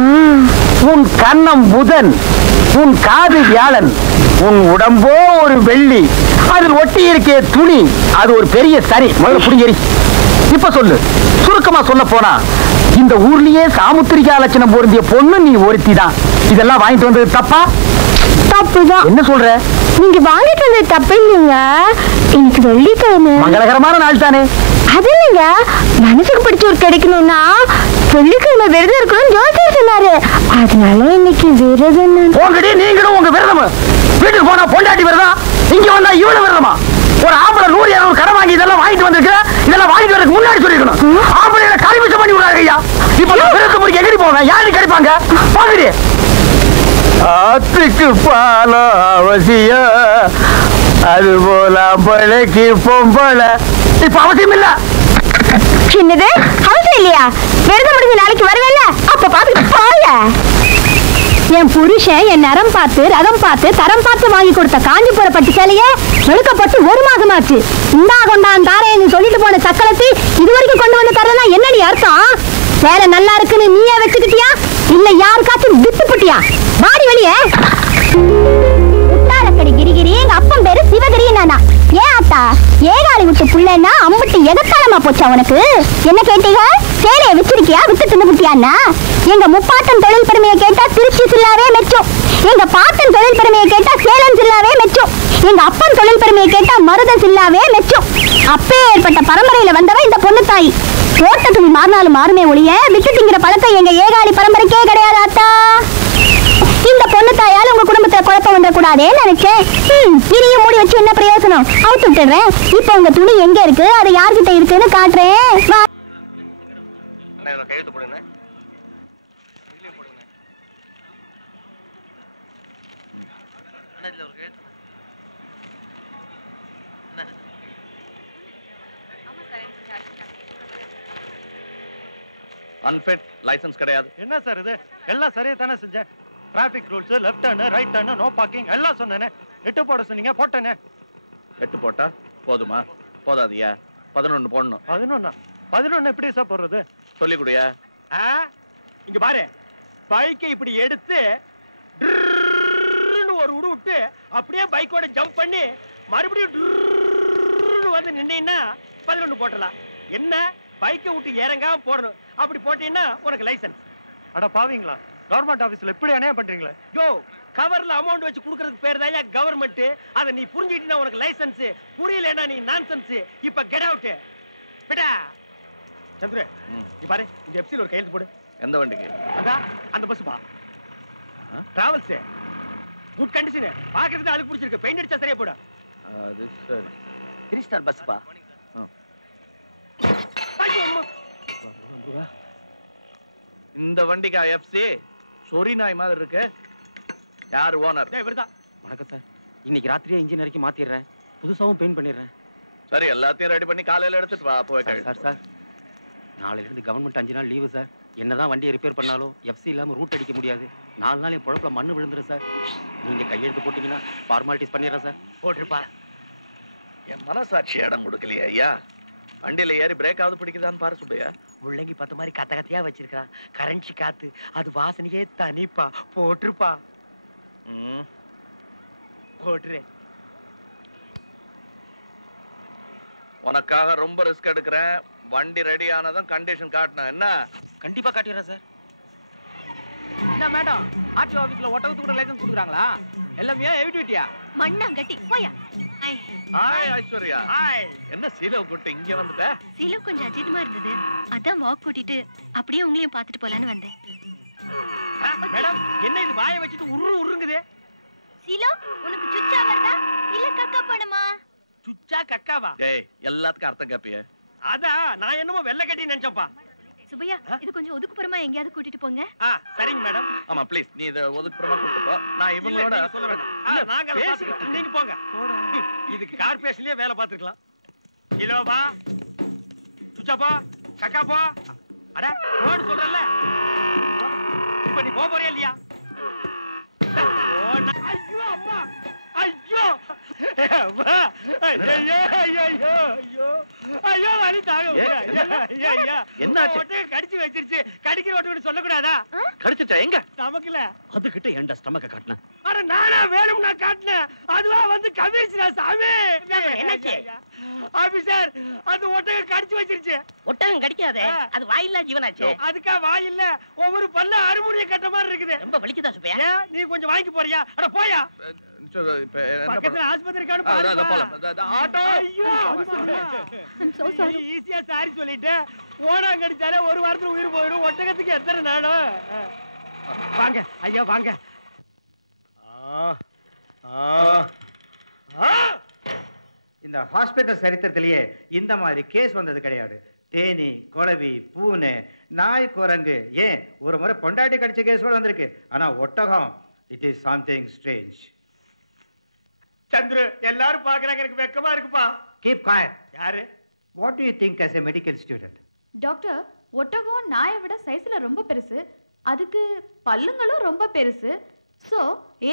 உன் கன்னம் புதன், உன் காது வியாழன், உன் உடம்போ ஒரு வெள்ளி, அதில் ஒட்டி இருக்கே துணி அது ஒரு பெரிய சரி. முதல்ல புடிங்கரி. இப்ப சொல்லு, சுருக்கமா சொல்ல போனா இந்த ஊர்லயே சாமுத்திரிகா லட்சணம் பொருந்திய பொண்ணு நீ ஒருத்தி தான். இதெல்லாம் வாங்கிட்டு வந்தது தப்பா? தப்புதான். என்ன சொல்ற? நீங்க வாங்கிட்டு வந்தது தப்பு இல்லைங்க. எனக்கு வெள்ளிக்கிழமை மங்களகரமான நாள் தானே. அது இல்லைங்க, மனசுக்கு பிடிச்சவர் கிடைக்கணும்னா வெள்ளிக்கிழமை விரதம் இருக்கணும் ஜோசியர் சொன்னாரு. அதனால இன்னைக்கு விரதம். உங்கடி நீங்களும் உங்க விரதம். வீட்டுக்கு போனா பொண்டாட்டி விரதம், இங்க வந்தா இவ்வளவு விரதமா? ஒரு ஆம்பளை 100-200 கடை வாங்கி இதெல்லாம் வாங்கிட்டு வந்திருக்க. இதெல்லாம் வாங்கிட்டு வரதுக்கு முன்னாடி சொல்லிருக்கணும். ஆம்பளையில கல்விச்சம் பண்ணி விடாது ஐயா. இப்ப விரதத்தை முடிக்க எங்கடி போவேன்? யாரு கிடைப்பாங்க? பாக்குறீ, ஆத்துக்கு பாலம் அவசியம், அது போல பழக்கி பொம்பளை இப்ப அவசியம் இல்ல. சின்னது அவசியம் இல்லையா? விரதம் முடிஞ்ச நாளைக்கு வருவேல்ல, அப்ப பாத்துட்டு போய. என் புருஷன் என் நரம் பார்த்து ரகம் பார்த்து தரம் பார்த்து வாங்கி கொடுத்த காஞ்சிபுர பட்டு சேலையே வெளுக்கப்பட்டு 1 மாதம் ஆச்சு. இந்தா கொண்டான் தாரேன்னு சொல்லிட்டு போன சக்கரத்தை இதுவரைக்கும் கொண்டு வந்து தரலாம். என்னடி அர்த்தம்? சேலை நல்லா இருக்குன்னு நீயே வச்சுக்கிட்டியா இல்ல யாருக்காச்சும் வித்து புட்டியா? வாடி வெளியே. முட்டாளக்கடி கிரிகிரி, எங்க அப்பன் பேரு சிவகிரி. நானா ஏன் ஆத்தா ஏகாலி விட்டு புள்ளன்னா அம்பட்டு எதக்காலமா போச்சா உனக்கு? என்ன கேட்டீங்க? சேலையை வச்சிருக்கியா வித்து தின்னு புட்டியான்னா? எங்க முப்பாட்டன் தொழில் பெருமையை கேட்டா திருச்சி சில்லாவே மெச்சம். எங்க பாட்டன் தொழில் பெருமையை கேட்டா சேலம் சில்லாவே மெச்சம். எங்க அப்பன் தொழில் பெருமையை கேட்டா மருத சில்லாவே மெச்சம். அப்பே ஏற்பட்ட பரம்பரையில வந்தவ இந்த பொண்ணு தாய். தோட்ட துணி மாறினாலும் மாறுமே ஒழிய விட்டு திங்கிற பழக்கம் எங்க ஏகாலி பரம்பரைக்கே கிடையாது ஆத்தா. இந்த பொண்ணு தாயால உங்க குடும்பத்தை குழப்பம் வந்துடக்கூடாதே நினைச்சேன். இனியும் மூடி வச்சு என்ன பிரயோசனம்? அவுத்து விட்டுறேன். இப்ப உங்க துணி எங்க இருக்கு, அது யார்கிட்ட இருக்குன்னு காட்டுறேன். அன்ஃபிட் லைசன்ஸ் கிடையாது. என்ன சார் இது? எல்லாம் சரியா தானே செஞ்சேன். Traffic rules, left turn, right turn, no parking எல்லாம் சொன்னேனே. 8 போட சொன்னீங்க, போட்டேனே. 8 போட்டா போதுமா? போதாதியா? 11 போடணும். 11 எப்படி சார் போடுறது? சொல்லி கொடுயா. இங்க பாரு, பைக்கை இப்படி எடுத்து ஒரு உடு விட்டு அப்படியே பைக்கோட ஜம்ப் பண்ணி மறுபடியும் வந்து நின்னீங்கன்னா 11 போட்டலாம். என்ன பைக்கை விட்டு இறங்காம போடணும். அப்படி போட்டீங்கன்னா உனக்கு லைசன்ஸ். அட பாவீங்களா, கவர்மெண்ட் ஆபீஸ்ல எப்படி அநியாயம் பண்றீங்களே? யோ, கவர்ல அமௌண்ட் வச்சு குடுக்கிறதுக்கு பேர் தான் கவர்மெண்ட். அதை நீ புரிஞ்சிட்டீங்கன்னா உனக்கு லைசன்ஸ், புரியலன்னா நீ நான்சென்ஸ். இப்ப கெட் அவுட். பிடா சந்திர, நீ பாரு, இந்த எஃப்சில ஒரு கையெழுத்து போடு. எந்த வண்டிக்கு? அதான் அந்த பஸ் பா. Travels good condition. பாக்குறது அழுக்கு பிடிச்சிருக்கு. பெயிண்ட் அடிச்சா சரியா போடு. அது சரி. 3 ஸ்டார் பஸ் பா. இந்த வண்டிக்கா எஃப்சி? சொரி நாய் மாதிரி இருக்கு. யார் ஓனர்? இவர்தான். வணக்கம் சார், இன்னைக்கு ராத்திரியே இன்ஜின் வரைக்கும் மாத்திடுறேன், புதுசாவும் பெயிண்ட் பண்ணிடுறேன். சரி, எல்லாத்தையும் ரெடி பண்ணி காலையில எடுத்துட்டு வா. போய் சார் நாளைல இருந்து கவர்மெண்ட் 5 நாள் லீவு சார். என்னதான் வண்டியை ரிப்பேர் பண்ணாலும் எஃப்சி இல்லாம ரூட் அடிக்க முடியாது. 4 நாள் என் பொழப்புல மண்ணு விழுந்துரும் சார். நீங்க கையெழுத்து போட்டீங்கன்னா ஃபார்மாலிட்டிஸ் பண்ணிடுறேன் சார். போட்டுருப்பா. என் மனசாட்சி இடம் கொடுக்கலையா ஐயா? வண்டியில ஏறி பிரேக் ஆகுது பிடிக்குதான்னு பாரு சுப்பையா. முள்ளங்கி பார்த்த மாதிரி கத்த கத்தையா வச்சிருக்கான். கரன்சி காத்து அது வாசனையே தனிப்பா. போட்டுருப்பா. போட்டுரு. உனக்காக ரொம்ப ரிஸ்க் எடுக்கிறேன். வண்டி ரெடி ஆனதும் கண்டிஷன் காட்டணும். என்ன? கண்டிப்பா காட்டிடுறேன் சார். என்ன மேடம், ஆர்டிஓ ஆபீஸ்ல ஒட்டகத்துக்கு கூட லைசன்ஸ் கொடுக்குறாங்களா? எல்லாமே ஹெவி டியூட்டியா? மண்ணாங்கட்டி போயா. ஹாய் ஐஸ்வர்யா. ஹாய். என்ன சீலோ கூட்டி இங்க வந்துட்ட? சீலோ கொஞ்சம் அஜிதமா இருந்தது. அதான் வாக் கூட்டிட்டு அப்படியே உங்களையும் பார்த்துட்டு போலான்னு வந்தேன். மேடம் என்ன இது வாயை வச்சிட்டு உருங்குதே? சீலோ உனக்கு சுச்சா வருதா இல்ல கக்கா பணமா? சுச்சா கக்காவா? டேய் எல்லாத்துக்கும் அர்த்தம் கேப்பியே. அதான் நான் என்னமோ வெள்ளை கட்டி நினைச்சப்பா. சுபையா இது கொஞ்சம் ஒதுக்குப்புறமா எங்கயாவது கூட்டிட்டு போங்க. சரிங்க மேடம். ஆமா ப்ளீஸ் நீ இத ஒதுக்குப்புறமா கூட்டி போ. நான் இவங்களோட சொல்ல வேண்டாம். நாங்க பேசிக்கலாம். நீங்க போங்க. இதுக்கு கார்ப்பரேஷன்லயே வேலை பார்த்துக்கலாம். கிலோவா சுச்சாப்பா கக்காப்பா அட போடு சொல்றல. இப்ப நீ போறியா இல்லையா? ஐயோ அம்மா ஐயோ ஐயோ ஐயோ ஐயோ ஐயோ வலி தாங்க. என்னாச்சு? கடிச்சு வச்சிருச்சு. கடிக்கிற ஓட்டு சொல்லக்கூடாதா? கடிச்சிட்டா எங்க? நமக்குல அதுகிட்ட ஏன்டா ஸ்டமக்க காட்டுன? அட நானா வேணும்னா காட்டுனேன். அதுவா வந்து கவிச்சுடா சாமி. என்னாச்சு? ஆபீசர் அது ஒட்டக கடிச்சு வச்சிருச்சு. ஒட்டகம் கடிக்காதே, அது வாயில்லா ஜீவனாச்சு. அதுக்கா வாய் இல்ல, ஒவ்வொரு பல்ல அறுமுறைய கட்ட மாதிரி இருக்குது. ரொம்ப வலிக்குதா சுப்பையா? நீ கொஞ்சம் வாங்கி போறியா? அட போயா. பக்கத்துல ஆஸ்பத்திரி கார்டு பாருங்க. ஆட்டோ. ஐயோ ஈஸியா சாரி சொல்லிட்டு ஓனா கடிச்சாலே ஒரு வாரத்துல உயிர் போயிடும். ஒட்டகத்துக்கு எத்தனை நாளும்? வாங்க ஐயா வாங்க. இந்த ஹாஸ்பிட்டல் சரித்திரத்திலேயே இந்த மாதிரி கேஸ் வந்தது கிடையாது. தேனி, குளவி, பூனை, நாய், குரங்கு, ஏன் ஒரு முறை பொண்டாட்டி கடிச்ச கேஸ் கூட வந்திருக்கு. ஆனா ஒட்டகம், it is something strange. Chandru எல்லாரும் பாக்குறாங்க, எனக்கு வெக்கமா இருக்குப்பா. Keep quiet. யாரு? What do you think as a medical student? Doctor, ஒட்டகம் நாயை விட சைஸ்ல ரொம்ப பெருசு, அதுக்கு பல்லுங்களும் ரொம்ப பெருசு. சோ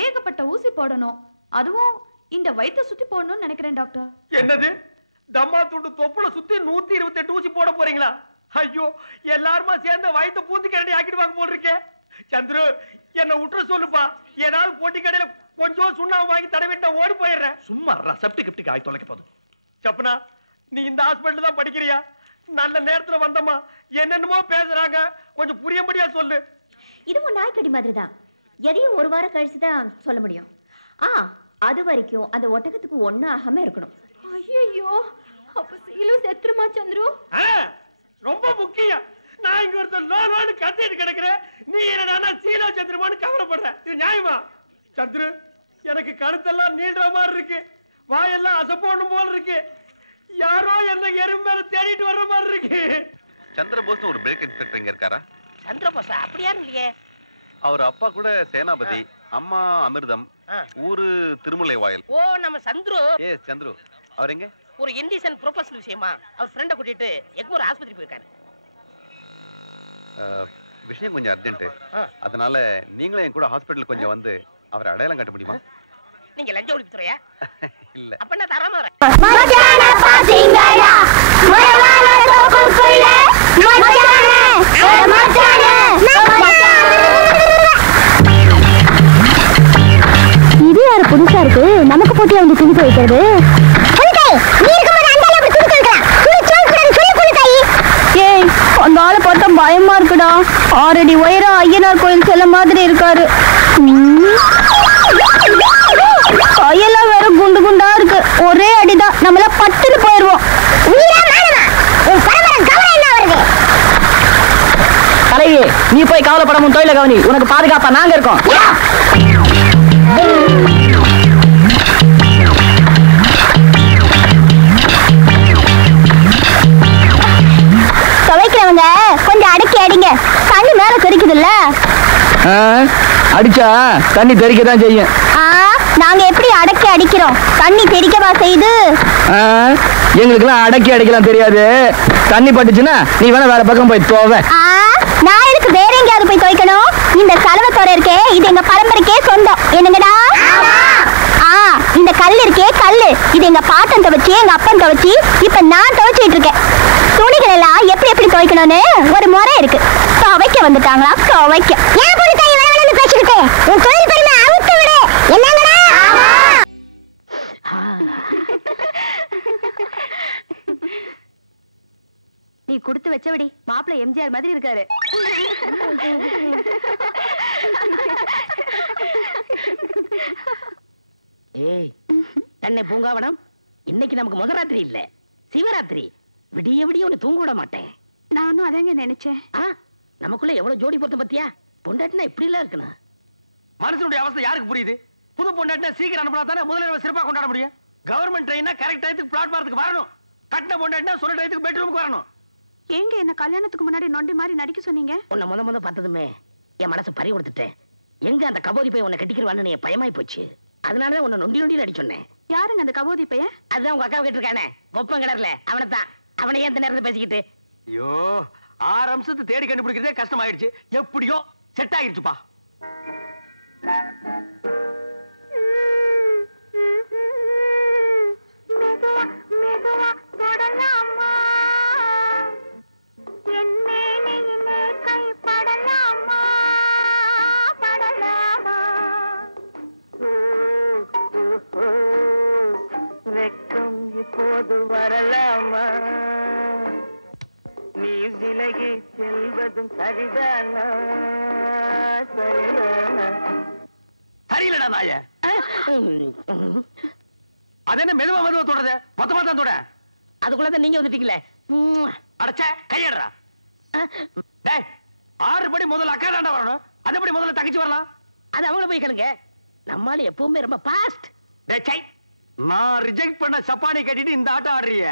ஏகப்பட்ட ஊசி போடணும், அதுவும் இந்த வயித்தை சுத்தி போடணும்னு நினைக்கிறேன் டாக்டர். என்னது? தம்மா துண்டு தொப்புல சுத்தி 128 ஊசி போட போறீங்களா? ஐயோ எல்லாருமா சேர்ந்து வயித்தை பூந்து கரண்டி ஆக்கிடுவாங்க போல் இருக்கே. சந்திரு என்ன விட்டுற சொல்லுப்பா. ஏதாவது போட்டி கடையில கொஞ்சம் சுண்ணாம்பு வாங்கி தடவிட்டா ஓடி போயிடுறேன். சும்மா செப்டிக் கிப்டிக் ஆகி தொலைக்க போதும். சப்பனா நீ இந்த ஹாஸ்பிட்டல் தான் படிக்கிறியா? நல்ல நேரத்துல வந்தம்மா. என்னென்னமோ பேசுறாங்க, கொஞ்சம் புரியும்படியா சொல்லு. இதுவும் நாய்க்கடி மாதிரி தான். எதையும் ஒரு வாரம் கழிச்சு தான் சொல்ல முடியும். அது வரைக்கும் அந்த ஒட்டகத்துக்கு ஒண்ணும் ஆகாம இருக்கணும். ஐயோ அப்ப சீலு செத்துருமா சந்துரு? ரொம்ப முக்கியம். நான் இங்க ஒருத்தர் லோன்னு கத்திட்டு கிடக்குறேன். நீ என்னடா சீலோ சந்திரமான்னு கவலைப்படுற? இது நியாயமா? சந்திரு எனக்கு கழுத்தெல்லாம் நீள்ற மாதிரி இருக்கு, வாயெல்லாம் அசப்போணும் போல இருக்கு. யாரோ என்ன எறும்பு மேல தேடிட்டு வர்ற மாதிரி இருக்கு. சந்திரபோஸ் ஒரு பிரேக் இன்ஸ்பெக்டர் இங்க இருக்காரா? சந்திரபோஸ் அப்படியா இல்லையே? அவர் அப்பா கூட சேனாபதி, அம்மா அமிர்தம், ஊரு திருமுல்லை வாயில். ஓ நம்ம சந்துரு. சந்துரு அவர் எங்க? ஒரு இண்டிசன் ப்ரொபோசல் விஷயமா அவர் ஃப்ரெண்ட கூட்டிட்டு எக்மோர் ஆஸ்பத்திரி போயிருக்காரு. விஷயம் கொஞ்சம் அர்ஜென்ட், அதனால நீங்களும் என் கூட ஹாஸ்பிடல் கொஞ்சம் வந்து அவரை அடையாளம் காட்ட முடியுமா? நீங்க லஞ்ச ஒழிப்புத்துறையா? இல்ல. அப்ப நான் தராம வரேன். இது யாரு புதுசா இருக்கு? நமக்கு போட்டி வந்து துணி துவைக்கிறது. அந்த ஆளை பார்த்தா பயமா இருக்குடா. 6 அடி உயரம் ஐயனார் கோயில் செல்ல மாதிரி இருக்காரு. கையெல்லாம் வேற குண்டு குண்டா இருக்கு. ஒரே அடிதான், நம்மள பட்டுன்னு போயிருவோம். தலைவி, நீ போய் கவலைப்படாம தொழில கவனி, உனக்கு பாதுகாப்பா நாங்க இருக்கோம். துவைக்கிறவங்க கொஞ்சம் அடக்கி அடிங்க, தண்ணி மேல தெரிக்குது இல்ல? அடிச்சா தண்ணி தெரிக்கதான் செய்யும். நாங்க எப்படி அடக்கி அடிக்கிறோம், தண்ணி தெரிக்கவா செய்யுது? எங்களுக்கெல்லாம் அடக்கி அடிக்கலாம் தெரியாது. தண்ணி பட்டுச்சுன்னா நீ வேணா வேற பக்கம் போய் துவை. நான் எதுக்கு வேற எங்கேயாவது போய் துவைக்கணும்? இந்த சலவத்தோரை இருக்கே, இது எங்க பரம்பரைக்கே சொந்தம். என்னங்கடா? இந்த கல் இருக்கே கல்லு, இது எங்க பாட்டன் துவைச்சு எங்க அப்பன் துவைச்சு இப்ப நான் துவைச்சிட்டு இருக்கேன். துணிகள் எல்லாம் எப்படி எப்படி துவைக்கணும்னு ஒரு முறை இருக்கு. துவைக்க வந்துட்டாங்களா? துவைக்க ஏன் போய் கை வரவன்னு பேசிக்கிட்டு உன் தொழில் பெருமை அவுத்து விடு. என்னங்கடா? நீ கொடுத்து வச்சபடி மாப்பிள்ளை எம்ஜிஆர் மாதிரி இருக்காரு. ஏய் தென்னை பூங்காவனம். இன்னைக்கு நமக்கு முதராத்திரி இல்ல, சிவராத்திரி. விடிய விடிய ஒன்னு தூங்க விட மாட்டேன். நானும் அதாங்க நினைச்சேன். நமக்குள்ள எவ்வளவு ஜோடி பொருத்தம் பத்தியா? பொண்டாட்டினா இப்படி எல்லாம் இருக்கணும். மனுஷனுடைய அவஸ்தை யாருக்கு புரியுது? புது பொண்டாட்டினா சீக்கிரம் அனுப்பினா தானே முதல்ல சிறப்பா கொண்டாட முடியும். கவர்மெண்ட் ட்ரெயினா கரெக்ட் டயத்துக்கு பிளாட்பாரத்துக்கு வரணும். கட்டின பொண்டாட்டினா சொல்ற டயத்துக்கு பெட்ரூமுக்கு வரணும். ஏங்க என்ன கல்யாணத்துக்கு முன்னாடி நொண்டி மாதிரி நடிக்க சொன்னீங்க? உன்னை முத பார்த்ததுமே என் மனசு பறி கொடுத்துட்டேன். எங்க அந்த கபோதி போய் உன்னை கட்டிக்கிறவான்னு என் பயமாய் போச்சு. அதனாலதான் உன்னை நொண்டி நொண்டி நடி சொன்னேன். யாருங்க அந்த கபோதி பையன்? அதுதான் உங்க அக்கா கேட்டிருக்கானே, ஒப்பம் கிடர்ல அவனைத்தான். அவனை ஏன் இந்த நேரத்துல பேசிக்கிட்டு? ஐயோ, 6 அம்சத்தை தேடி கண்டுபிடிக்கிறதே கஷ்டமாயிடுச்சு. எப்படியோ செட் ஆயிடுச்சுப்பா. சரியில்லடா நாய. அது என்ன மெதுவா மெதுவா தொடருது? மொத்தமா தான் தொட. அதுக்குள்ளதான் நீங்க வந்துட்டீங்களே. அடைச்ச கையடுறா. 6 படி முதல்ல அக்கா தாண்டா வரணும். அதப்படி முதல்ல தங்கச்சி வரலாம். அது அவங்கள போய் கேளுங்க. நம்மால எப்பவுமே ரொம்ப பாஸ்ட். நான் ரிஜெக்ட் பண்ண சப்பானி கட்டிட்டு இந்த ஆட்டம் ஆடுறிய.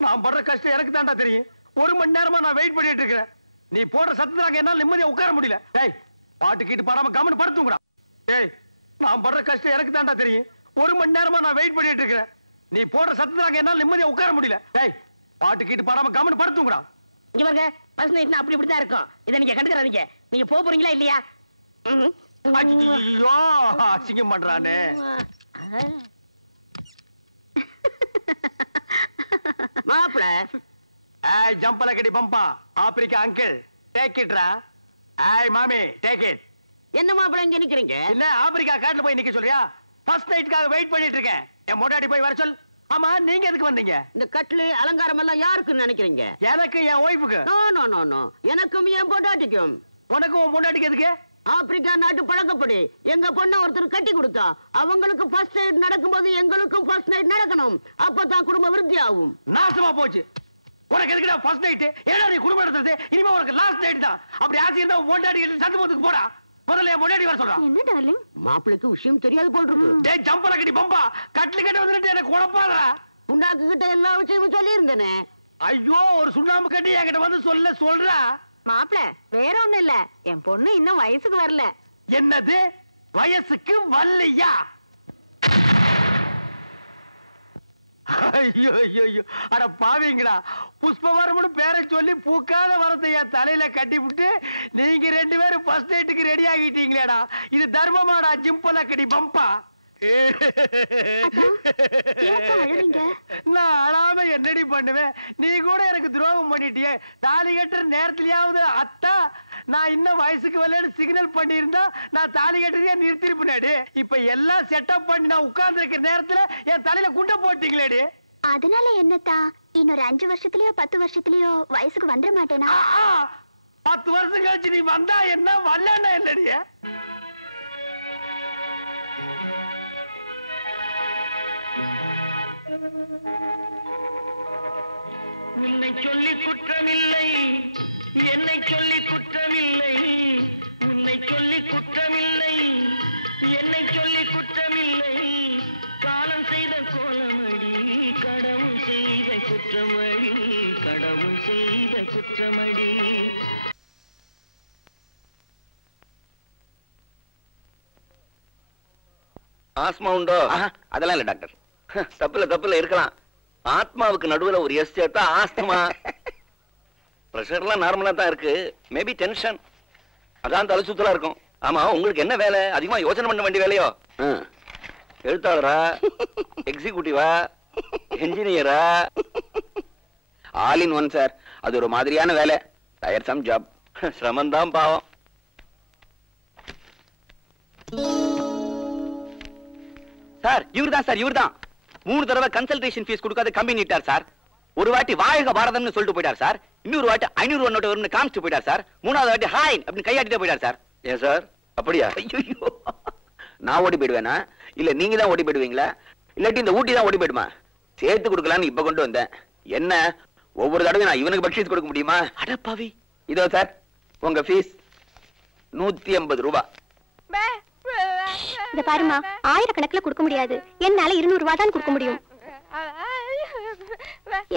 நான் படுற கஷ்டம் எனக்கு தாண்டா தெரியும். 1 மணி நேரமா நான் வெயிட் பண்ணிட்டு இருக்கிறேன். நீ போடுற சத்தத்துல என்னால நிம்மதியா உட்கார முடியல. பாட்டு கீட்டு பாடாம கம்மனு படுத்துங்கடா. நான் படுற கஷ்டம் எனக்கு தாண்டா தெரியும். 1 மணி நேரமா நான் வெயிட் பண்ணிட்டு இருக்கிறேன். நீ போடுற சத்தத்துல என்னால நிம்மதியா உட்கார முடியல. பாட்டு கீட்டு பாடாம கம்மனு படுத்துங்கடா. இங்க பாருங்க, ஃபர்ஸ்ட் நைட்னா அப்படி இப்படிதான் இருக்கும். இதை நீங்க கண்டுக்கறாதீங்க. நீங்க போறீங்களா இல்லையா? ஐயோ, அசிங்கம் பண்றானே. மாப்ள ஜம்பல கடி பம்பா ஆப்பிரிக்கா அங்கிள் டேக் இட் ரா. மாமி டேக் இட். என்ன மாப்ள இங்க நிக்கிறீங்க? இல்ல ஆப்பிரிக்கா காட்டுல போய் நிக்க சொல்றியா? ஃபர்ஸ்ட் நைட்காக வெயிட் பண்ணிட்டு இருக்கேன். என் மொட்டாடி போய் வர சொல். ஆமா, நீங்க எதுக்கு வந்தீங்க? இந்த கட்லு அலங்காரம் எல்லாம் யாருக்குன்னு நினைக்கிறீங்க? எனக்கு, என் ஒய்ஃபுக்கு. நோ, எனக்கும் என் பொண்டாட்டிக்கும். உனக்கும் உன் பொண்டாட்டிக்கு எதுக்கு? ஆப்பிரிக்கா நாட்டு பழக்கப்படி எங்க பொண்ண ஒருத்தர் கட்டி கொடுத்தா அவங்களுக்கு ஃபர்ஸ்ட் நைட் நடக்கும்போது எங்களுக்கும் ஃபர்ஸ்ட் நைட் நடக்கணும். அப்பதான் குடும்ப விருத்தி ஆகும். நாசமா போச்சு. உனக்கு எதுக்குடா ஃபர்ஸ்ட் நைட்? ஏடா நீ குடும்பம் நடத்துறது? இனிமே உனக்கு லாஸ்ட் நைட் தான். அப்படி ஆசை இருந்தா உன் பொண்டாட்டி சத்து போதுக்கு போடா. முதல்ல என் பொண்டாட்டி வர சொல்றான். என்ன டார்லிங்? மாப்பிளைக்கு விஷயம் தெரியாது போல் இருக்கு. டேய் ஜம்பல கடி பம்பா, கட்லு கட்டி வந்துட்டு எனக்கு குழப்பாதடா. உண்டாக்கு கிட்ட எல்லா விஷயமும் சொல்லி இருந்தேனே. ஐயோ, ஒரு சுண்ணாம்பு கட்டி என்கிட்ட வந்து சொல்றா. மாப்ள வேற ஒண்ணும் இல்ல, என் பொண்ணு இன்னும் வயசுக்கு வரல. என்னது வயசுக்கு வரலையா? ஐயோ ஐயோ ஐயோ, அட பாவீங்களா, புஷ்பவரம்னு பேரை சொல்லி பூக்காத வரத்தை என் தலையில கட்டிவிட்டு நீங்க 2 பேரும் ஃபர்ஸ்ட் நைட்டுக்கு ரெடி ஆகிட்டீங்களேடா. இது தர்மமாடா ஜிம்பல கடி பம்பா. நான் அழாம என்னடி பண்ணுவேன்? நீ கூட எனக்கு துரோகம் பண்ணிட்டியே. தாலி கட்டுற நேரத்திலேயாவது அத்தா நான் இன்னும் வயசுக்கு வரலன்னு சிக்னல் பண்ணியிருந்தா நான் தாலி கட்டுறதே நிறுத்திருப்பேனேடி. இப்ப எல்லாம் செட்டப் பண்ணி நான் உட்கார்ந்து இருக்கிற நேரத்துல என் தலையில குண்டை போட்டீங்களேடி. அதனால என்னத்தா, இன்னொரு 5 வருஷத்துலயோ 10 வருஷத்துலயோ வயசுக்கு வந்துட மாட்டேனா? 10 வருஷம் கழிச்சு நீ வந்தா என்ன, வரலன்னா என்னடிய? உன்னை சொல்லி குற்றமில்லை, என்னை சொல்லி குற்றமில்லை. உன்னை சொல்லி குற்றமில்லை, என்னை சொல்லி குற்றமில்லை. காலம் செய்த கோலமடி, கடவுள் செய்த குற்றமடி, கடவுள் செய்த குற்றமடி. ஆஸ்மா உண்டோ? அதெல்லாம் இல்ல டாக்டர். தப்புல இருக்கலாம். ஆத்மாவுக்கு நடுவுல ஒரு எஸ் சேர்த்தா ஆஸ்துமா. பிரஷர்லாம் நார்மலா தான் இருக்கு. Maybe tension. அதான் தலை சுத்தலா இருக்கும். ஆமா, உங்களுக்கு என்ன வேலை? அதிகமா யோசனை பண்ண வேண்டிய வேலையோ? எழுத்தாளரா, எக்ஸிக்யூட்டிவா, என்ஜினியரா? All in one sir. அது ஒரு மாதிரியான வேலை. டயர்சம் ஜாப். சிரமந்தான் பாவம். சார் இவர்தான் சார், இவர்தான் 3 தடவை கன்சல்டேஷன் ஃபீஸ் கொடுக்காத கம்பெனிட்டார் சார். ஒரு வாட்டி வாழ்க பாரதம்னு சொல்லிட்டு போயிட்டார் சார். இன்னொரு வாட்டி 500 நோட்டு வரும்னு காமிச்சிட்டு போயிட்டார் சார். 3வது வாட்டி ஹாய் அப்படின்னு கையாட்டிட்டே போயிட்டார் சார். ஏன் சார் அப்படியா? ஐயோ, நான் ஓடி போயிடுவேனா இல்ல நீங்க தான் ஓடி போயிடுவீங்களா இல்லாட்டி இந்த ஊட்டி தான் ஓடி போயிடுமா? சேர்த்து கொடுக்கலான்னு இப்ப கொண்டு வந்தேன். என்ன ஒவ்வொரு தடவை நான் இவனுக்கு பட்சீஸ் கொடுக்க முடியுமா? அடப்பாவி. இதோ சார் உங்க ஃபீஸ் 150 ரூபாய். இத பாருமா, ஆயிரக்கணக்கில் கொடுக்க முடியாது. என்னால 200 ரூபாய் தான் கொடுக்க முடியும்.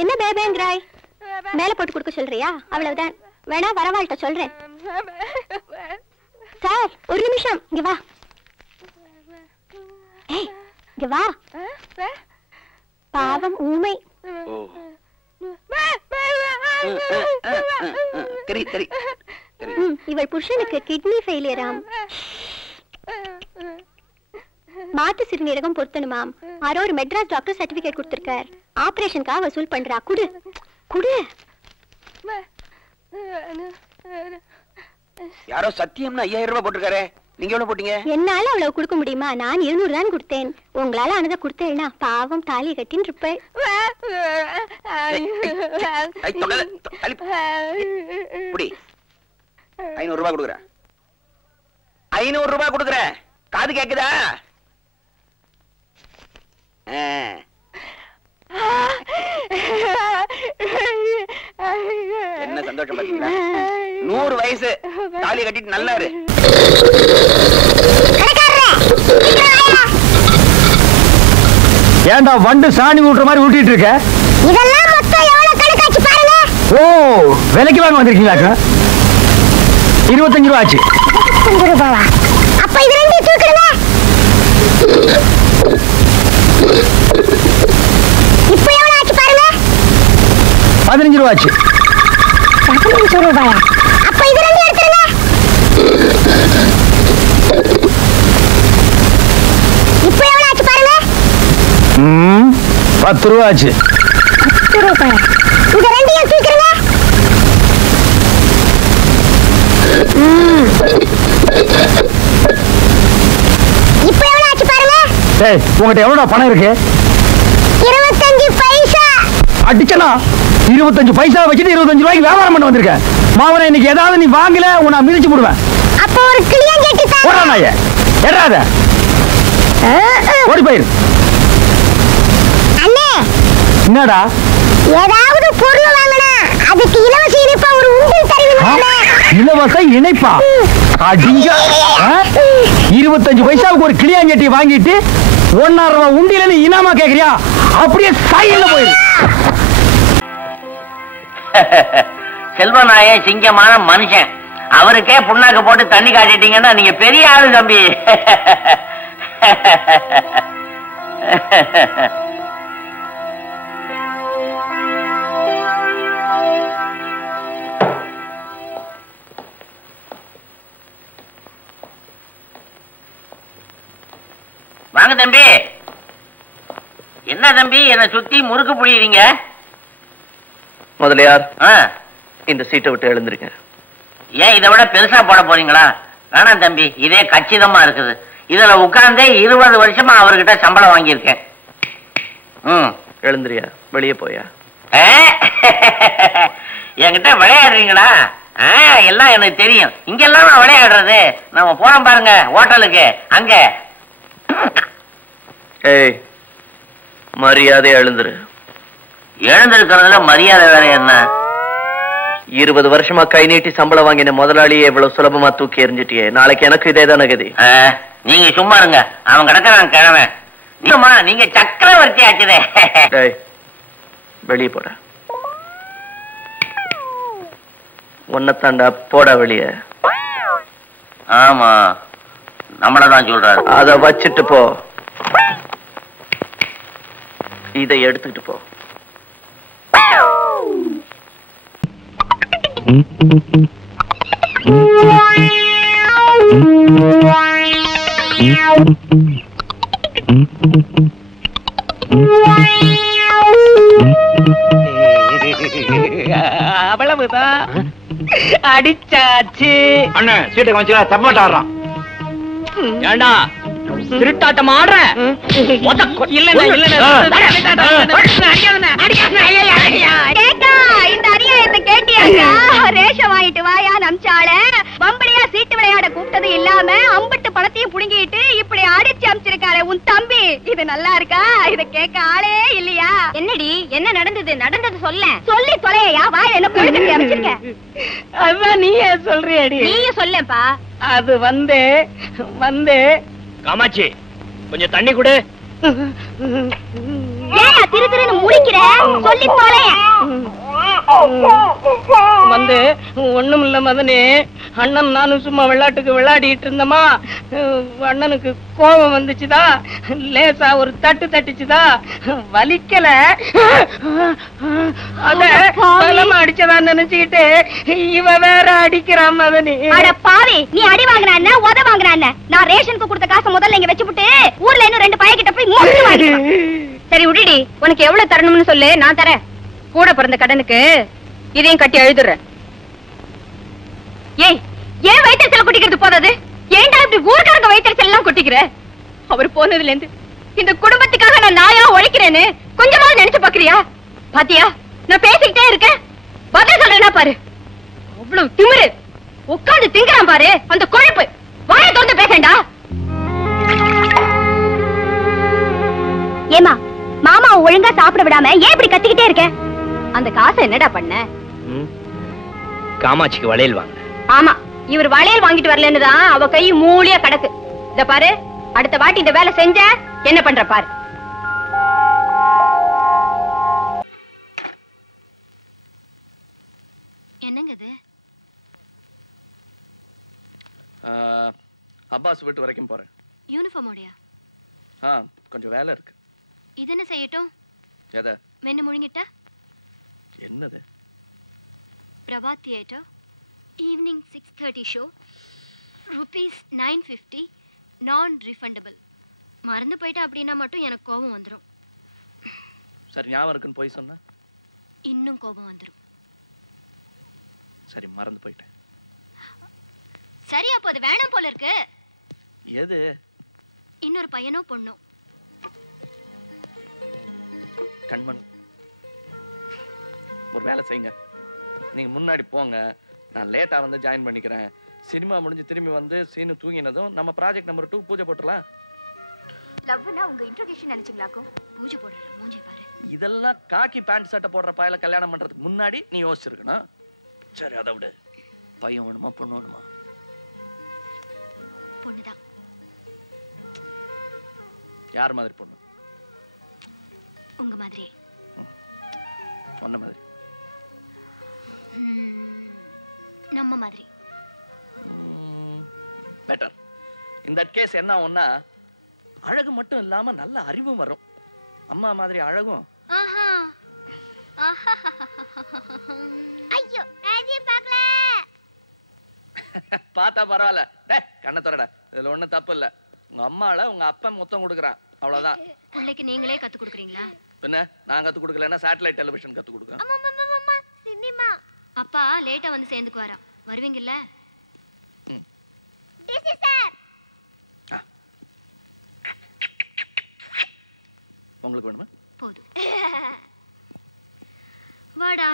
என்ன பேபேங்கிறாய்? மேல போட்டு கொடுக்க சொல்றியா? அவ்வளவுதான். வேணா வரவாள்கிட்ட சொல்றேன். சார் ஒரு நிமிஷம் இங்க வா. ஏய் இங்க வா. பாவம் ஊமை. இவள் புருஷனுக்கு கிட்னி ஃபெயிலியராம். மாட்டு சிறுநீரகம் பொருத்தணுமாம். யாரோ ஒரு மெட்ராஸ் டாக்டர் சர்டிபிகேட் கொடுத்திருக்கார். ஆபரேஷனுக்காக வசூல் பண்றா. குடு குடு. யாரோ சத்தியம்னா 5000 ரூபாய் போட்டிருக்காரே, நீங்க எவ்வளவு போட்டீங்க? என்னால அவ்வளவு கொடுக்க முடியுமா? நான் 200 தான் கொடுத்தேன். உங்களால ஆனதை கொடுத்தேன்னா பாவம் தாலி கட்டின்னு இருப்பேன். 500 ரூபாய் கொடுக்குறேன். 500 ரூபாய் கொடுக்குறேன். காது கேக்குதா? என்ன சந்தோஷம் பாத்தீங்களா? 100 வயசு தாலி கட்டிட்டு நல்லா இரு. ஏண்டா வண்டு சாணி ஊட்டுற மாதிரி ஊட்டிட்டு இருக்க? இதெல்லாம் மொத்தம் எவ்வளவு கணக்காச்சு பாருங்க. ஓ விலைக்கு வாங்க வந்திருக்கீங்களா? 25 ரூபாய் ஆச்சு. 25 ரூபாவா? அப்ப இது ரெண்டையும் தூக்குறங்க. இப்போ எவ்வளவு ஆச்சு பாருங்க. 15 ரூபாய் ஆச்சு. 15 ரூபாயா? அப்ப இது ரெண்டையும் எடுத்துருங்க. இப்போ எவ்வளவு ஆச்சு பாருங்க. 10 ரூபாய் ஆச்சு. 10 ரூபாயா? இது ரெண்டையும் தூக்குறங்க. இப்போ எவ்வளவு ஆச்சு பாருங்க. டேய் உங்ககிட்ட எவ்வளவு பணம் இருக்கு? 25 பைசா. அடிச்சனா 25 பைசா வச்சிட்டு 25 ரூபாய்க்கு வியாபாரம் பண்ண வந்திருக்க. மாவன இன்னைக்கு ஏதாவது நீ வாங்கல உன்னை மிதிச்சு போடுவேன். அப்ப ஒரு கிளியன் கேட்டி தா. போடா நாயே. ஏறாத. ஓடி போயிரு. அண்ணே என்னடா? ஏதாவது பொருள் வாங்கனா அதுக்கு இலவச இணைப்பா ஒரு உண்டியல் தருவீங்களா? இலவச இணைப்பா? அடிங்க. 25 பைசாவுக்கு ஒரு கிளியாஞ்சட்டி வாங்கிட்டு 1.5 ரூபாய் உண்டியில நீ இனாமா கேக்குறியா? அப்படியே சைடுல போயிரு. செல்வநாய சிங்கமான மனுஷன். அவருக்கே புண்ணாக்கு போட்டு தண்ணி காட்டிட்டீங்கன்னா நீங்க பெரிய ஆளு தம்பி. வாங்க தம்பி. என்ன தம்பி என்ன சுத்தி முறுக்கு புழியறீங்க? முதலியார் இந்த சீட்டை விட்டு எழுந்திருக்க. ஏன் இதை விட பெருசா போட போறீங்களா? வேணாம் தம்பி, இதே கச்சிதமா இருக்குது. இதுல உட்கார்ந்தே 20 வருஷமா அவர்கிட்ட சம்பளம் வாங்கியிருக்கேன். எழுந்திரியா? வெளியே போயா? என்கிட்ட விளையாடுறீங்களா? எல்லாம் எனக்கு தெரியும். இங்கெல்லாம் நான் விளையாடுறது. நம்ம போறோம் பாருங்க ஹோட்டலுக்கு, அங்க. ஏய் மரியாதை எழுந்துரு. எழுந்திருக்கிறதுல மரியாதை வேற என்ன? 20 வருஷமா கை நீட்டி சம்பளம் வாங்கின முதலாளியே இவ்வளவு சுலபமா தூக்கி எறிஞ்சிட்டியே. நாளைக்கு எனக்கு இதே தானே கதி. நீங்க சும்மா இருங்க. அவன் கிடக்கிறான் கிழமை. நீங்க சக்கரவர்த்தி ஆச்சுதே. வெளியே போட. ஒன்னத்தாண்டா போடா வெளியே. ஆமா நம்மளதான் சொல்றாரு. அத வச்சுட்டு போ. இதை எடுத்துக்கிட்டு போ. அவ்வளவுதான். அடிச்சாச்சு. அண்ணன் சீட்டை கொஞ்சம் தப்பாட்டாடுறான். ஏண்டா திருட்டாட்டம் ஆடுற? இந்த அநியாயத்தை கேட்டியா? ரேஷன் வாங்கிட்டு வாயா நம்சால பம்படியா சீட்டு விளையாட கூப்பிட்டது இல்லாம அம்பட்டு பணத்தையும் புடுங்கிட்டு இப்படி இது நல்லா இருக்கா? இத கேட்க ஆளே இல்லையா? என்னடி என்ன நடந்தது? நடந்தது சொல்ல. சொல்லி தொலையா? வாயில என்ன புழுக்கட்டி அரைச்சிருக்க? அதான் நீயே சொல்றியடி. நீயே சொல்லேப்பா. அது வந்து காமாட்சி கொஞ்சம் தண்ணி கொடு. ஏன் திரு திருன்னு முடிக்கிற? சொல்லி தொலைய. வந்து ஒண்ணும் இல்ல மதனே, அண்ணன் நானும் சும்மா விளையாட்டுக்கு விளையாடிட்டு இருந்தோமா, அண்ணனுக்கு கோபம் வந்துச்சுதா, லேசா ஒரு தட்டு தட்டுச்சுதா, வலிக்கல, அத பலமா அடிச்சதா நினைச்சுக்கிட்டு இவ வேற அடிக்கிறான் மதனே. அட பாவி, நீ அடி வாங்குறான உத வாங்குறான? நான் ரேஷனுக்கு கொடுத்த காசை முதல்ல இங்க வச்சுப்புட்டு ஊர்ல இன்னும் 2 பையன்கிட்ட போய் மொட்டு வாங்கிடுவேன். சரி விடுடி, உனக்கு எவ்வளவு தரணும்னு சொல்லு, நான் தரேன். கூட பிறந்த கடனுக்கு இதையும் கட்டி எழுதுறேன். ஏய், ஏன் வயிற்றுச்சல கொட்டிக்கிறது போதாது? ஏன்டா இப்படி ஊர்க்காரங்க வயிற்றுச்சல் எல்லாம் கொட்டிக்கிற? அவர் போனதுல இருந்து இந்த குடும்பத்துக்காக நான் நாயா உழைக்கிறேன்னு கொஞ்சமாவது நினைச்சு பாக்குறியா? பாத்தியா, நான் பேசிக்கிட்டே இருக்கேன், பதில் சொல்றேன்னா பாரு. அவ்வளவு திமிரு, உட்கார்ந்து திங்குறான் பாரு அந்த கொழுப்பு. வாயை திறந்து பேசேன்டா. ஏமா, மாமா ஒழுங்கா சாப்பிட விடாம ஏன் இப்படி கத்திக்கிட்டே இருக்க? அந்த காசை என்னடா பண்ண? காமாட்சிக்கு வளையல் வாங்க. ஆமா, இவர் வளையல் வாங்கிட்டு வரலன்னு தான் அவ கை மூலியா கிடக்கு. இத பாரு, அடுத்த வாட்டி இந்த வேலை செஞ்ச என்ன பண்ற பாரு. என்னங்க இது? அப்பாஸ் வீட்டு வரைக்கும் போறேன். யூனிஃபார்மோடயா? கொஞ்சம் வேலை இருக்கு. இது என்ன செய்யட்டும்? எதை? மென்னு முழுங்கிட்டா? என்னது? பிரபாத் தியேட்டர், ஈவினிங் 6:30 ஷோ, ₹950, நான் ரீஃபண்டபிள். மறந்து போயிட்டா அப்படின்னா மட்டும் எனக்கு கோபம் வந்துடும். சரி, ஞாபகம் இருக்குன்னு போய் சொன்ன இன்னும் கோபம் வந்துடும். சரி, மறந்து போயிட்டேன். சரி, அப்போ அது வேணாம் போல இருக்கு. எது? இன்னொரு பையனோ பொண்ணோ. கண்மண், ஒரு வேலை செய்யுங்க. நீங்க முன்னாடி போங்க, நான் லேட்டா வந்து ஜாயின் பண்ணிக்கிறேன். சினிமா முடிஞ்சு திரும்பி வந்து சீனு தூங்கினதும் நம்ம ப்ராஜெக்ட் நம்பர் 2 பூஜை போட்டுடலாம். லவ்னா உங்க இன்ட்ரோகேஷன் நினைச்சீங்களாக்கும்? பூஜை போடுற மூஞ்சி பாரு. இதெல்லாம் காக்கி பேண்ட் சட்டை போடுற பாயில கல்யாணம் பண்றதுக்கு முன்னாடி நீ யோசிச்சிருக்கணும். சரி, அதை விடு. பையன் வேணுமா பொண்ணு வேணுமா? பொண்ணுதான். யார் மாதிரி பொண்ணு? உங்க மாதிரி. சொன்ன மாதிரி. நம்ம மாதிரி. பெட்டர். இந்த கேஸ் என்ன ஒண்ணா, அழகு மட்டும் இல்லாம நல்ல அறிவும் வரும். அம்மா மாதிரி அழகும். ஆஹா. ஐயோ, ராஜி பார்க்கல. பார்த்தா பரவாயில்ல. டேய், கண்ணை திறடா. இதுல ஒண்ணும் தப்பு இல்ல. உங்க அம்மால உங்க அப்பா முத்தம் கொடுக்குறான், அவ்வளவுதான். பிள்ளைக்கு நீங்களே கத்து கொடுக்குறீங்களா? பின்ன நான் கத்து கொடுக்கலன்னா சேட்டலைட் டெலிவிஷன் கத்து கொடுக்குறேன். சினிமா. அப்பா லேட்டா வந்து சேர்ந்துக்குவாரா? வருவீங்கல்ல? DC sir. உங்களுக்கு வேணுமா? போதும். வாடா.